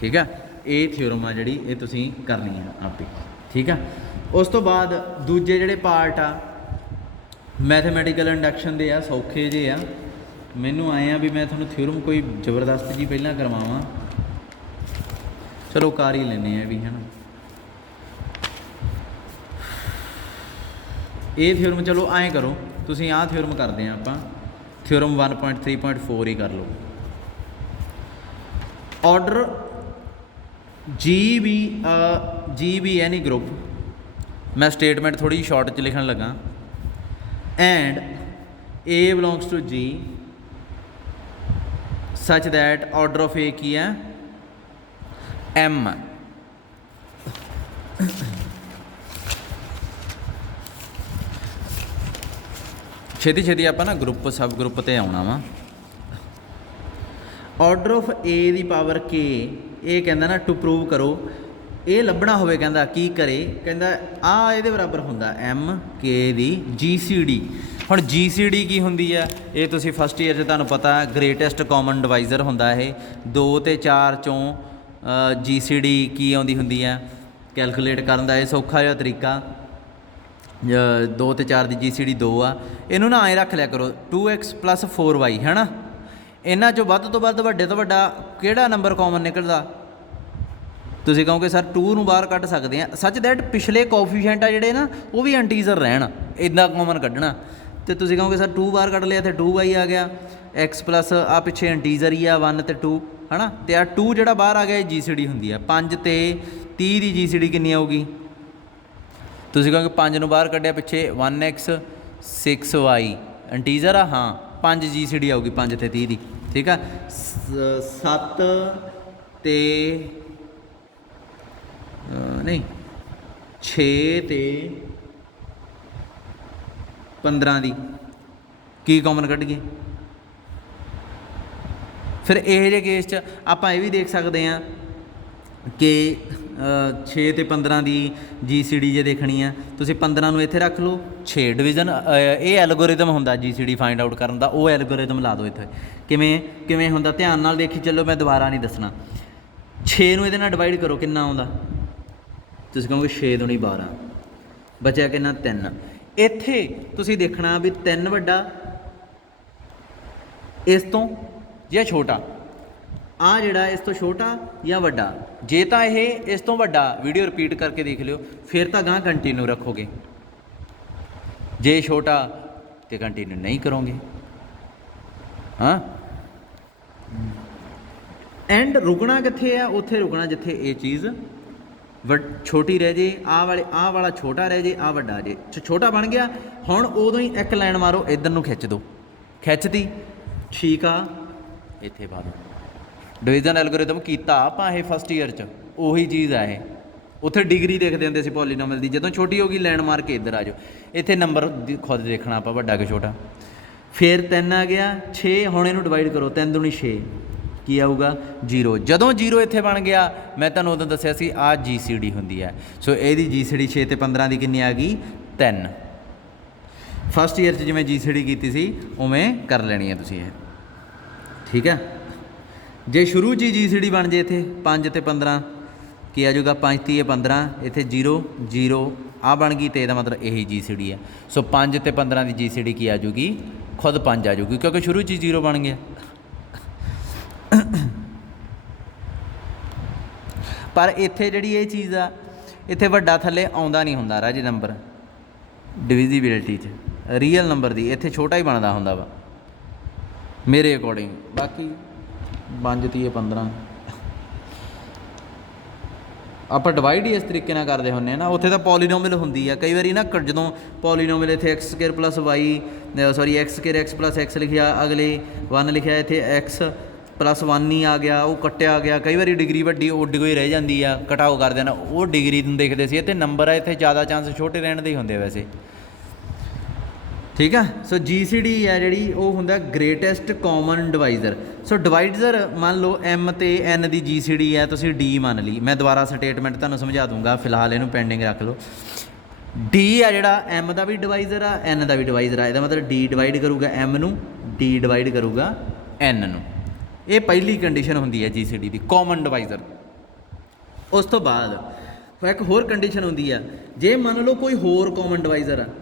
ਠੀਕ ਆ, ਇਹ ਥਿਊਰਮ ਆ ਜਿਹੜੀ ਇਹ ਤੁਸੀਂ ਕਰਨੀ ਆ ਆਪੇ। ਠੀਕ ਆ, ਉਸ ਤੋਂ ਬਾਅਦ ਦੂਜੇ ਜਿਹੜੇ ਪਾਰਟ ਆ ਮੈਥਮੈਟੀਕਲ ਇੰਡਕਸ਼ਨ ਦੇ ਆ, ਸੌਖੇ ਜਿਹੇ ਆ। ਮੈਨੂੰ ਆਏ ਆ ਵੀ ਮੈਂ ਤੁਹਾਨੂੰ ਥਿਊਰਮ ਕੋਈ ਜ਼ਬਰਦਸਤ ਜੀ ਪਹਿਲਾਂ ਕਰਵਾਵਾਂ, ਚਲੋ ਕਰ ਹੀ ਲੈਂਦੇ ਆ ਵੀ, ਹੈ ਨਾ। ਇਹ ਥਿਊਰਮ ਚਲੋ ਐਂ ਕਰੋ ਤੁਸੀਂ, ਆਹ ਥਿਊਰਮ ਕਰਦੇ ਹਾਂ ਆਪਾਂ, ਥਿਊਰਮ 1.3.4 ਹੀ ਕਰ ਲਓ। ਆਰਡਰ ਜੀ ਬੀ ਐਨੀ ਗਰੁੱਪ, ਮੈਂ ਸਟੇਟਮੈਂਟ ਥੋੜ੍ਹੀ ਜਿਹੀ ਸ਼ਾਰਟ 'ਚ ਲਿਖਣ ਲੱਗਾ, ਐਂਡ ਏ ਬਿਲੋਂਗਸ ਟੂ ਜੀ ਸੱਚ ਦੈਟ ਆਰਡਰ ਆਫ ਏ ਕੀ ਹੈ, ਐਮ। ਛੇਤੀ ਛੇਤੀ ਆਪਾਂ ਨਾ ਗਰੁੱਪ ਸਬ ਗਰੁੱਪ 'ਤੇ ਆਉਣਾ ਵਾ। ਆਰਡਰ ਆਫ ਏ ਦੀ ਪਾਵਰ ਕੇ, ਇਹ ਕਹਿੰਦਾ ਨਾ ਟੂ ਪ੍ਰੂਵ ਕਰੋ, ਇਹ ਲੱਭਣਾ ਹੋਵੇ, ਕਹਿੰਦਾ ਕੀ ਕਰੇ, ਕਹਿੰਦਾ ਆਹ ਇਹਦੇ ਬਰਾਬਰ ਹੁੰਦਾ ਐਮ ਕੇ ਦੀ ਜੀ ਸੀ ਡੀ। ਹੁਣ ਜੀ ਸੀ ਡੀ ਕੀ ਹੁੰਦੀ ਆ, ਇਹ ਤੁਸੀਂ ਫਸਟ ਈਅਰ 'ਚ ਤੁਹਾਨੂੰ ਪਤਾ ਗ੍ਰੇਟੈਸਟ ਕਾਮਨ ਡਿਵਾਈਜ਼ਰ ਹੁੰਦਾ ਇਹ। 2 ਅਤੇ 4 ਚੋਂ ਜੀ ਸੀ ਡੀ ਕੀ ਆਉਂਦੀ ਹੁੰਦੀ ਆ, ਕੈਲਕੂਲੇਟ ਕਰਨ ਦਾ ਇਹ ਸੌਖਾ ਜਿਹਾ ਤਰੀਕਾ। 2 ਅਤੇ 4 ਦੀ ਜੀ ਸੀ ਡੀ 2 ਆ, ਇਹਨੂੰ ਨਾ ਐਂ ਰੱਖ ਲਿਆ ਕਰੋ 2x + 4y, ਹੈ ਨਾ। ਇਹਨਾਂ 'ਚੋਂ ਵੱਧ ਤੋਂ ਵੱਧ ਵੱਡੇ ਤੋਂ ਵੱਡਾ ਕਿਹੜਾ ਨੰਬਰ ਕਾਮਨ ਨਿਕਲਦਾ, ਤੁਸੀਂ ਕਹੋਗੇ ਸਰ 2 ਨੂੰ ਬਾਹਰ ਕੱਢ ਸਕਦੇ ਆ। ਸੱਚ ਦੈਟ ਪਿਛਲੇ ਕੋਫੀਸ਼ੀਐਂਟ ਆ ਜਿਹੜੇ ਨਾ ਉਹ ਵੀ ਇੰਟੀਜ਼ਰ ਰਹਿਣ, ਇੱਦਾਂ ਕਾਮਨ ਕੱਢਣਾ। ਅਤੇ ਤੁਸੀਂ ਕਹੋਗੇ ਸਰ 2 ਬਾਹਰ ਕੱਢ ਲਿਆ ਅਤੇ 2y ਆ ਗਿਆ, x ਪਲੱਸ ਆ ਪਿੱਛੇ ਇੰਟੀਜ਼ਰ ਹੀ ਆ 1 ਅਤੇ 2, ਹੈ ਨਾ। ਅਤੇ ਆਹ 2 ਜਿਹੜਾ ਬਾਹਰ ਆ ਗਿਆ ਇਹ ਜੀ ਸੀ ਡੀ ਹੁੰਦੀ ਆ। 5 ਅਤੇ 30 ਦੀ ਜੀ ਸੀ ਡੀ ਕਿੰਨੀ ਆਊਗੀ, ਤੁਸੀਂ ਕਹੋਗੇ 5 ਨੂੰ ਬਾਹਰ ਕੱਢਿਆ, ਪਿੱਛੇ 1x 6y ਇੰਟੀਜ਼ਰ ਆ, ਹਾਂ 5 ਜੀ ਸੀ ਡੀ ਆਊਗੀ 5 ਅਤੇ 30 ਦੀ। ਠੀਕ ਆ, 7 ਅਤੇ ਨਹੀਂ 6 ਅਤੇ 15 ਦੀ ਕੀ ਕਾਮਨ ਕੱਢ ਗਏ। ਫਿਰ ਇਹੋ ਜਿਹੇ ਕੇਸ 'ਚ ਆਪਾਂ ਇਹ ਵੀ ਦੇਖ ਸਕਦੇ ਹਾਂ ਕਿ 6 ਅਤੇ 15 ਦੀ ਜੀ ਸੀ ਡੀ ਜੇ ਦੇਖਣੀ ਆ, ਤੁਸੀਂ 15 ਨੂੰ ਇੱਥੇ ਰੱਖ ਲਓ, 6 ਡਿਵੀਜ਼ਨ, ਇਹ ਐਲਗੋਰਿਦਮ ਹੁੰਦਾ ਜੀ ਸੀ ਡੀ ਫਾਈਂਡ ਆਊਟ ਕਰਨ ਦਾ, ਉਹ ਐਲਗੋਰਿਦਮ ਲਾ ਦਿਓ ਇੱਥੇ। ਕਿਵੇਂ ਹੁੰਦਾ ਧਿਆਨ ਨਾਲ ਦੇਖੀ ਚੱਲੋ, ਮੈਂ ਦੁਬਾਰਾ ਨਹੀਂ ਦੱਸਣਾ। 6 ਨੂੰ ਇਹਦੇ ਨਾਲ ਡਿਵਾਈਡ ਕਰੋ, ਕਿੰਨਾ ਆਉਂਦਾ, ਤੁਸੀਂ ਕਹੋਗੇ 6 ਦੂਣੀ 12, ਬਚਿਆ ਕਿੰਨਾ 3। ਇੱਥੇ ਤੁਸੀਂ ਦੇਖਣਾ ਵੀ 3 ਵੱਡਾ ਇਸ ਤੋਂ ਜਾਂ ਛੋਟਾ, ਆਹ ਜਿਹੜਾ ਇਸ ਤੋਂ ਛੋਟਾ ਜਾਂ ਵੱਡਾ। ਜੇ ਤਾਂ ਇਹ ਇਸ ਤੋਂ ਵੱਡਾ, ਵੀਡੀਓ ਰਿਪੀਟ ਕਰਕੇ ਦੇਖ ਲਿਓ, ਫਿਰ ਤਾਂ ਗਾਂ ਕੰਟੀਨਿਊ ਰੱਖੋਗੇ, ਜੇ ਛੋਟਾ ਤਾਂ ਕੰਟੀਨਿਊ ਨਹੀਂ ਕਰੋਗੇ। ਹਾਂ, ਐਂਡ ਰੁਕਣਾ ਕਿੱਥੇ ਆ, ਉੱਥੇ ਰੁਕਣਾ ਜਿੱਥੇ ਇਹ ਚੀਜ਼ ਛੋਟੀ ਰਹਿ ਜੇ, ਆਹ ਵਾਲਾ ਛੋਟਾ ਰਹਿ ਜੇ, ਆਹ ਵੱਡਾ ਜੇ। ਛੋਟਾ ਬਣ ਗਿਆ, ਹੁਣ ਉਦੋਂ ਹੀ ਇੱਕ ਲਾਈਨ ਮਾਰੋ, ਇੱਧਰ ਨੂੰ ਖਿੱਚ ਦਿਓ, ਖਿੱਚਦੀ, ਠੀਕ ਆ, ਇੱਥੇ ਪਾ ਦਿਓ। ਡਿਵੀਜ਼ਨ ਐਲਗੋਰਿਦਮ ਕੀਤਾ ਆਪਾਂ ਇਹ ਫਸਟ ਈਅਰ 'ਚ, ਉਹੀ ਚੀਜ਼ ਆ ਇਹ। ਉੱਥੇ ਡਿਗਰੀ ਦੇਖਦੇ ਹੁੰਦੇ ਸੀ ਪੋਲੀਨੋਮੀਅਲ ਦੀ, ਜਦੋਂ ਛੋਟੀ ਹੋ ਗਈ ਲੈਂਡ ਮਾਰ ਕੇ ਇੱਧਰ ਆ ਜਾਓ। ਇੱਥੇ ਨੰਬਰ ਖੁਦ ਦੇਖਣਾ ਆਪਾਂ, ਵੱਡਾ ਕਿ ਛੋਟਾ। ਫਿਰ 3 ਆ ਗਿਆ, 6, ਹੁਣ ਇਹਨੂੰ ਡਿਵਾਈਡ ਕਰੋ, 3 ਦੂਣੀ 6, ਕੀ ਆਊਗਾ 0। ਜਦੋਂ 0 ਇੱਥੇ ਬਣ ਗਿਆ, ਮੈਂ ਤੁਹਾਨੂੰ ਉਦੋਂ ਦੱਸਿਆ ਸੀ ਆਹ ਜੀ ਸੀ ਡੀ ਹੁੰਦੀ ਹੈ। ਸੋ ਇਹਦੀ ਜੀ ਸੀ ਡੀ 6 ਅਤੇ 15 ਦੀ ਕਿੰਨੀ ਆ ਗਈ 3। ਫਸਟ ਈਅਰ 'ਚ ਜਿਵੇਂ ਜੀ ਸੀ ਡੀ ਕੀਤੀ ਸੀ ਉਵੇਂ ਕਰ ਲੈਣੀ ਹੈ ਤੁਸੀਂ ਇਹ। ਠੀਕ ਹੈ, ਜੇ ਸ਼ੁਰੂ 'ਚ ਹੀ ਜੀ ਸੀ ਡੀ ਬਣ ਜੇ ਇੱਥੇ 5 ਅਤੇ 15 ਕੀ ਆ ਜਾਊਗਾ, 5 ਤੀਏ 15, ਇੱਥੇ 0 0 ਆ ਬਣ ਗਈ, ਅਤੇ ਇਹਦਾ ਮਤਲਬ ਇਹੀ ਜੀ ਸੀ ਡੀ ਹੈ। ਸੋ 5 ਅਤੇ 15 ਦੀ ਜੀ ਸੀ ਡੀ ਕੀ ਆ ਜਾਊਗੀ, ਖੁਦ 5 ਆ ਜਾਊਗੀ, ਕਿਉਂਕਿ ਸ਼ੁਰੂ 'ਚ ਹੀ 0 ਬਣ ਗਿਆ। पर इत्थे जिहड़ी ये चीज़ आ इत्थे वड्डा थल्ले आउंदा नहीं हुंदा राजे नंबर डिविजिबिलिटी च रीयल नंबर दी इत्थे छोटा ही बनदा हुंदा वा मेरे अकॉर्डिंग। बाकी 5 30 15 ਆਪਾਂ ਡਿਵਾਈਡ ਹੀ ਇਸ ਤਰੀਕੇ ਨਾਲ ਕਰਦੇ ਹੁੰਦੇ ਹਾਂ ਨਾ। ਉੱਥੇ ਤਾਂ ਪੋਲੀਨੋਮੀਅਲ ਹੁੰਦੀ ਆ ਕਈ ਵਾਰੀ ਨਾ ਜਦੋਂ ਪੋਲੀਨੋਮੀਅਲ ਇੱਥੇ x square plus y sorry x square x plus x ਲਿਖਿਆ ਅਗਲੇ 1 ਲਿਖਿਆ ਇੱਥੇ ਐਕਸ ਪਲੱਸ 1 ਹੀ ਆ ਗਿਆ ਉਹ ਕੱਟਿਆ ਗਿਆ। ਕਈ ਵਾਰੀ ਡਿਗਰੀ ਵੱਡੀ ਉੱਡ ਕੋਈ ਰਹਿ ਜਾਂਦੀ ਆ ਘਟਾਓ ਕਰਦੇ ਨਾ ਉਹ ਡਿਗਰੀ ਨੂੰ ਦੇਖਦੇ ਸੀ। ਇੱਥੇ ਨੰਬਰ ਆ ਇੱਥੇ ਜ਼ਿਆਦਾ ਚਾਂਸ ਛੋਟੇ ਰਹਿਣ ਦੇ ਹੀ ਹੁੰਦੇ ਵੈਸੇ ठीक है। सो GCD है जी वो होंगे ग्रेटेस्ट कॉमन डिवाइज़र। सो डिवाइज़र मान लो M तो N की GCD है तो D मान ली। मैं दोबारा स्टेटमेंट तुहानूं समझा दूंगा फिलहाल इनू पेंडिंग रख लो। D है जोड़ा M का भी डिवाइज़र आ N का भी डिवाइज़र आ। इसका मतलब D डिवाइड करूँगा M नू D डिवाइड करूँगा N नू। ये पहली कंडीशन होंगी है GCD की कॉमन डिवाइज़र। उस तो बाद एक होर कंडीशन होंगी है जे मान लो कोई होर कॉमन डिवाइज़र है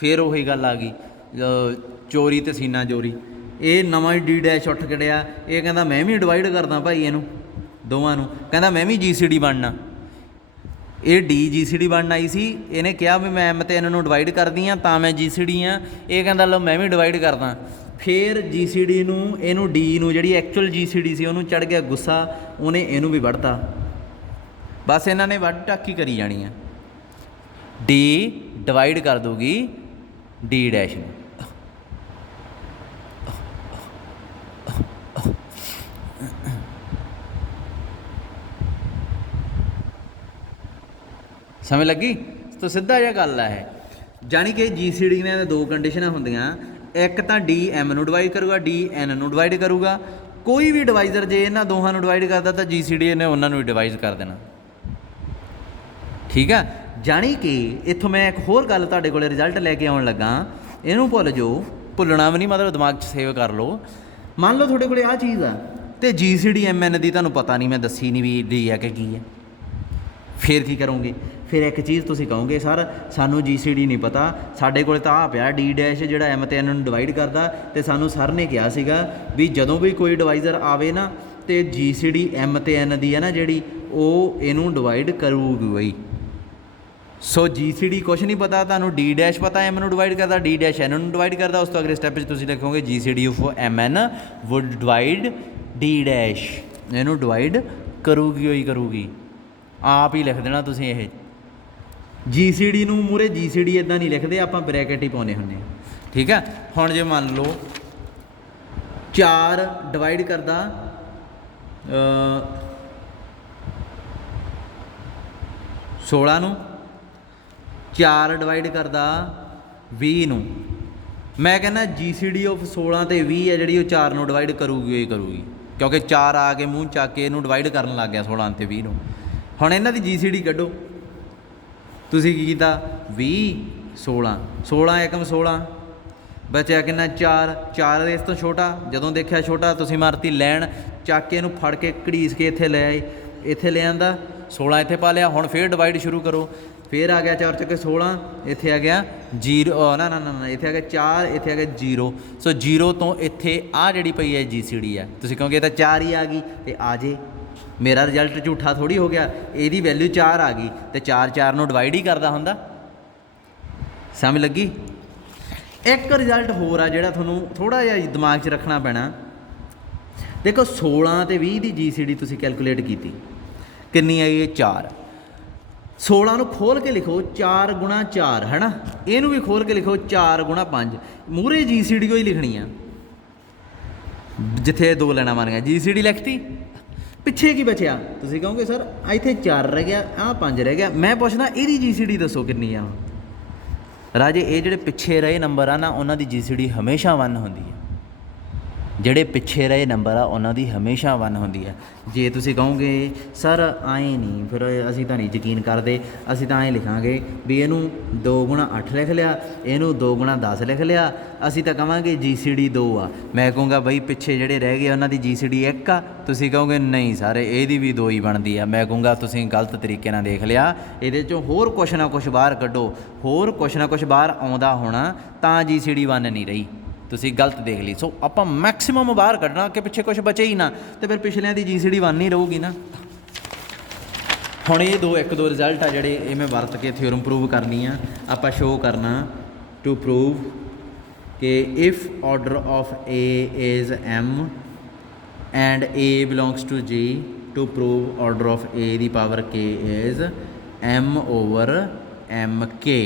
फिर वही गल आ गई चोरी तो सीना चोरी। ये नवा ही D' उठ खड़िया ये कहता मैं भी डिवाइड करदा भाई इनू दोवां नू कहता मैं भी GCD बनना। ये D GCD बनना आई सी इन्हें कहा भी मैं M ते N नू डिवाइड करदी हाँ तां मैं GCD हाँ। ये कहता लो मैं भी डिवाइड करदा। फिर GCD नू इनू D नू जिहड़ी एक्चुअल GCD सी उहनूं चढ़ गया गुस्सा उन्हें इनू भी वढ़ता। बस इन्हां ने वढ़ टाकी करी जानी है। D डिवाइड कर दूगी D डैश में। समझ लगी। तो सीधा जिहा गल है जानी कि GCD ने दो कंडीशन होंदियां एक तो D M नू डिवाइड करूगा D N नू डिवाइड करूगा। कोई भी डिवाइज़र जे इन्हां दोहां नू डिवाइड करता तो GCD ने उन्हां नू डिवाइड कर देना। ठीक है। जानी कि इत्थों मैं एक होर गल तुहाडे कोले रिजल्ट लैके आउण लगा इनू भुल जाओ भुलना भी नहीं मतलब दिमाग 'च सेव कर लो। मान लो तुहाडे कोले आ चीज़ आ तो GCD M N दी तुहानूं पता नहीं मैं दसी नहीं भी D है कि की है फिर की करोगे। फिर एक चीज़ तुसीं कहोगे सर सानू GCD नहीं पता साडे कोले तां आ पिया D डैश जिहड़ा M ते N नूं डिवाइड करदा ते सानू सर ने कहा सीगा भी जदों भी कोई डिवाइज़र आवे ना तो GCD M ते N दी है ना जिहड़ी ਉਹ ਇਹਨੂੰ डिवाइड करूगी बई। सो GCD कुछ नहीं पता तुहानूं D डैश पता M नूं डिवाइड करदा D डैश N नूं डिवाइड करदा। उस तो अगले स्टैप तुसीं लिखोगे GCD of M N would divide D dash इहनूं डिवाइड करूगी ही करूगी आप ही लिख देना तुसीं। ये GCD नूं मूहरे GCD इदां नहीं लिखते आपां ब्रैकेट ही पाउने हुंदे। ठीक है। हुण जे मान लो 4 डिवाइड करदा 16 नूं 4 डिवाइड करदा 20 नूं मैं कहना GCD ऑफ 16 तो 20 है जी 4 नूं डिवाइड करूगी ही करूगी क्योंकि 4 आ के मूँह चक के इनू डिवाइड करन लग गया 16 ते 20 नूं। हुण इन्हां दी GCD कड्डो तुसीं की कीता 20 16 16 एकम 16 बचा किन्ना 4 4 इस तो छोटा जदों देखा छोटा तुसीं मारती लैन चक के इनू फड़ के घड़ीस के इत्थे लै आए इत्थे ले आंदा 16 इत्थे पा लिया। हुण फिर डिवाइड शुरू करो फिर आ गया 4 चक्के 16 इत्थे आ गया 0 ना ना ना ना इत्थे आ गया 4 इत्थे आ गया 0। सो 0 तो इत्थे आ जिहड़ी पई है GCD है तुसीं कहोगे तां 4 ही आ गई तो आ जे मेरा रिजल्ट झूठा थोड़ी हो गया इहदी वैल्यू 4 आ गई तो 4 4 नूं डिवाइड ही करदा हुंदा। समझ लगी। एक रिजल्ट होर आ जिहड़ा तुहानूं थोड़ा जिहा दिमाग 'च रखना पैना। देखो 16 ते 20 की GCD तुसीं कैलकुलेट कीती कितनी आई है 4 16 नूं खोल के लिखो 4 गुणा 4 है ना इनू भी खोल के लिखो 4 गुणा 5 मूहरे GCD ही लिखनी है जिथे 2 लाइनां बन गया GCD लिखती पिछे की बचिया तुसीं कहोगे सर इत्थे 4 रह गया आ 5 रह गया। मैं पूछना इहदी GCD दसो कितनी आ राजे। ये जिहड़े पिछे रहे नंबर आ ना उन्हां दी GCD हमेशा 1 होंदी है ਜਿਹੜੇ ਪਿੱਛੇ ਰਹੇ ਨੰਬਰ ਆ ਉਹਨਾਂ ਦੀ ਹਮੇਸ਼ਾ 1 ਹੁੰਦੀ ਹੈ। ਜੇ ਤੁਸੀਂ ਕਹੋਗੇ ਸਰ ਆਏ ਨਹੀਂ ਫਿਰ ਅਸੀਂ ਤਾਂ ਨਹੀਂ ਯਕੀਨ ਕਰਦੇ ਅਸੀਂ ਤਾਂ ਐਂ ਲਿਖਾਂਗੇ ਵੀ ਇਹਨੂੰ 2 ਗੁਣਾ 8 ਲਿਖ ਲਿਆ ਇਹਨੂੰ 2 ਗੁਣਾ 10 ਲਿਖ ਲਿਆ ਅਸੀਂ ਤਾਂ ਕਹਾਂਗੇ GCD 2 ਆ। ਮੈਂ ਕਹੂੰਗਾ ਬਈ ਪਿੱਛੇ ਜਿਹੜੇ ਰਹਿ ਗਏ ਉਹਨਾਂ ਦੀ GCD 1 ਆ ਤੁਸੀਂ ਕਹੋਗੇ ਨਹੀਂ ਸਰ ਇਹਦੀ ਵੀ 2 ਹੀ ਬਣਦੀ ਆ। ਮੈਂ ਕਹੂੰਗਾ ਤੁਸੀਂ ਗਲਤ ਤਰੀਕੇ ਨਾਲ ਦੇਖ ਲਿਆ ਇਹਦੇ 'ਚੋਂ ਹੋਰ ਕੁਛ ਨਾ ਕੁਛ ਬਾਹਰ ਕੱਢੋ ਹੋਰ ਕੁਛ ਨਾ ਕੁਛ ਬਾਹਰ ਆਉਂਦਾ ਹੋਣਾ ਤਾਂ GCD 1 नहीं रही तुसी गलत देख ली। सो आप मैक्सीमम बाहर कढ़ना कि पिछे कुछ बचे ही ना तो फिर पिछलियां दी GCD 1 नहीं रहूगी ना। ਹੁਣ ਇਹ ਇੱਕ ਦੋ ਰਿਜ਼ਲਟ ਆ ਜਿਹੜੇ ਇਹ ਮੈਂ ਵਰਤ ਕੇ ਥਿਓਰਮ ਪ੍ਰੂਵ ਕਰਨੀ ਆ। ਆਪਾਂ ਸ਼ੋਅ ਕਰਨਾ ਟੂ ਪ੍ਰੂਵ ਕਿ if order of A is M and A belongs to G, to prove order of A ਦੀ power K is M over MK।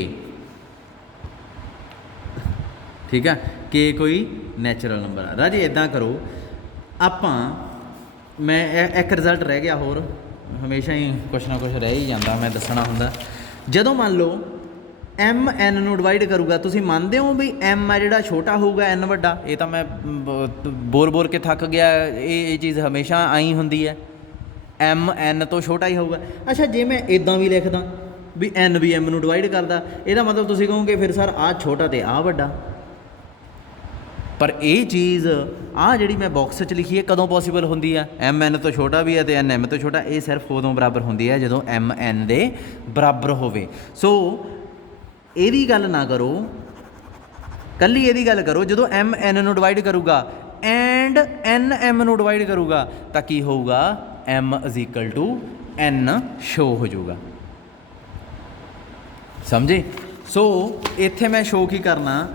ਠੀਕ ਆ, K ਕੋਈ ਨੈਚੁਰਲ ਨੰਬਰ ਆ। ਰਾਜੇ ਇੱਦਾਂ ਕਰੋ, ਆਪਾਂ ਮੈਂ ਇੱਕ ਰਿਜ਼ਲਟ ਰਹਿ ਗਿਆ ਹੋਰ, ਹਮੇਸ਼ਾ ਹੀ ਕੁਛ ਨਾ ਕੁਛ ਰਹਿ ਹੀ ਜਾਂਦਾ, ਮੈਂ ਦੱਸਣਾ ਹੁੰਦਾ। ਜਦੋਂ ਮੰਨ ਲਓ M N ਨੂੰ ਡਿਵਾਈਡ ਕਰੂਗਾ, ਤੁਸੀਂ ਮੰਨਦੇ ਹੋ ਵੀ M ਆ ਜਿਹੜਾ ਛੋਟਾ ਹੋਊਗਾ N ਵੱਡਾ? ਇਹ ਤਾਂ ਮੈਂ ਬੋਲ ਕੇ ਥੱਕ ਗਿਆ, ਇਹ ਚੀਜ਼ ਹਮੇਸ਼ਾ ਆਈ ਹੁੰਦੀ ਹੈ, M N ਤੋਂ ਛੋਟਾ ਹੀ ਹੋਊਗਾ। ਅੱਛਾ, ਜੇ ਮੈਂ ਇੱਦਾਂ ਵੀ ਲਿਖਦਾ ਵੀ N ਵੀ M ਨੂੰ ਡਿਵਾਈਡ ਕਰਦਾ, ਇਹਦਾ ਮਤਲਬ ਤੁਸੀਂ ਕਹੋਗੇ ਫਿਰ ਸਰ ਆਹ ਛੋਟਾ ਅਤੇ ਆਹ ਵੱਡਾ। ਪਰ ਇਹ ਚੀਜ਼ ਆਹ ਜਿਹੜੀ ਮੈਂ ਬਾਕਸ 'ਚ ਲਿਖੀ ਹੈ ਕਦੋਂ ਪੋਸੀਬਲ ਹੁੰਦੀ ਆ? M N ਤੋਂ ਛੋਟਾ ਵੀ ਹੈ ਅਤੇ N M ਤੋਂ ਛੋਟਾ। ਇਹ ਸਿਰਫ ਉਦੋਂ ਬਰਾਬਰ ਹੁੰਦੀ ਹੈ ਜਦੋਂ M N ਦੇ ਬਰਾਬਰ ਹੋਵੇ। ਸੋ ਇਹਦੀ ਗੱਲ ਨਾ ਕਰੋ, ਕੱਲੀ ਇਹਦੀ ਗੱਲ ਕਰੋ ਜਦੋਂ M N ਨੂੰ ਡਿਵਾਈਡ ਕਰੂਗਾ ਐਂਡ N M ਨੂੰ ਡਿਵਾਈਡ ਕਰੂਗਾ ਤਾਂ ਕੀ ਹੋਊਗਾ? M = N ਸ਼ੋ ਹੋ ਜਾਊਗਾ। ਸਮਝੇ? ਸੋ ਇੱਥੇ ਮੈਂ ਸ਼ੋ ਕੀ ਕਰਨਾ,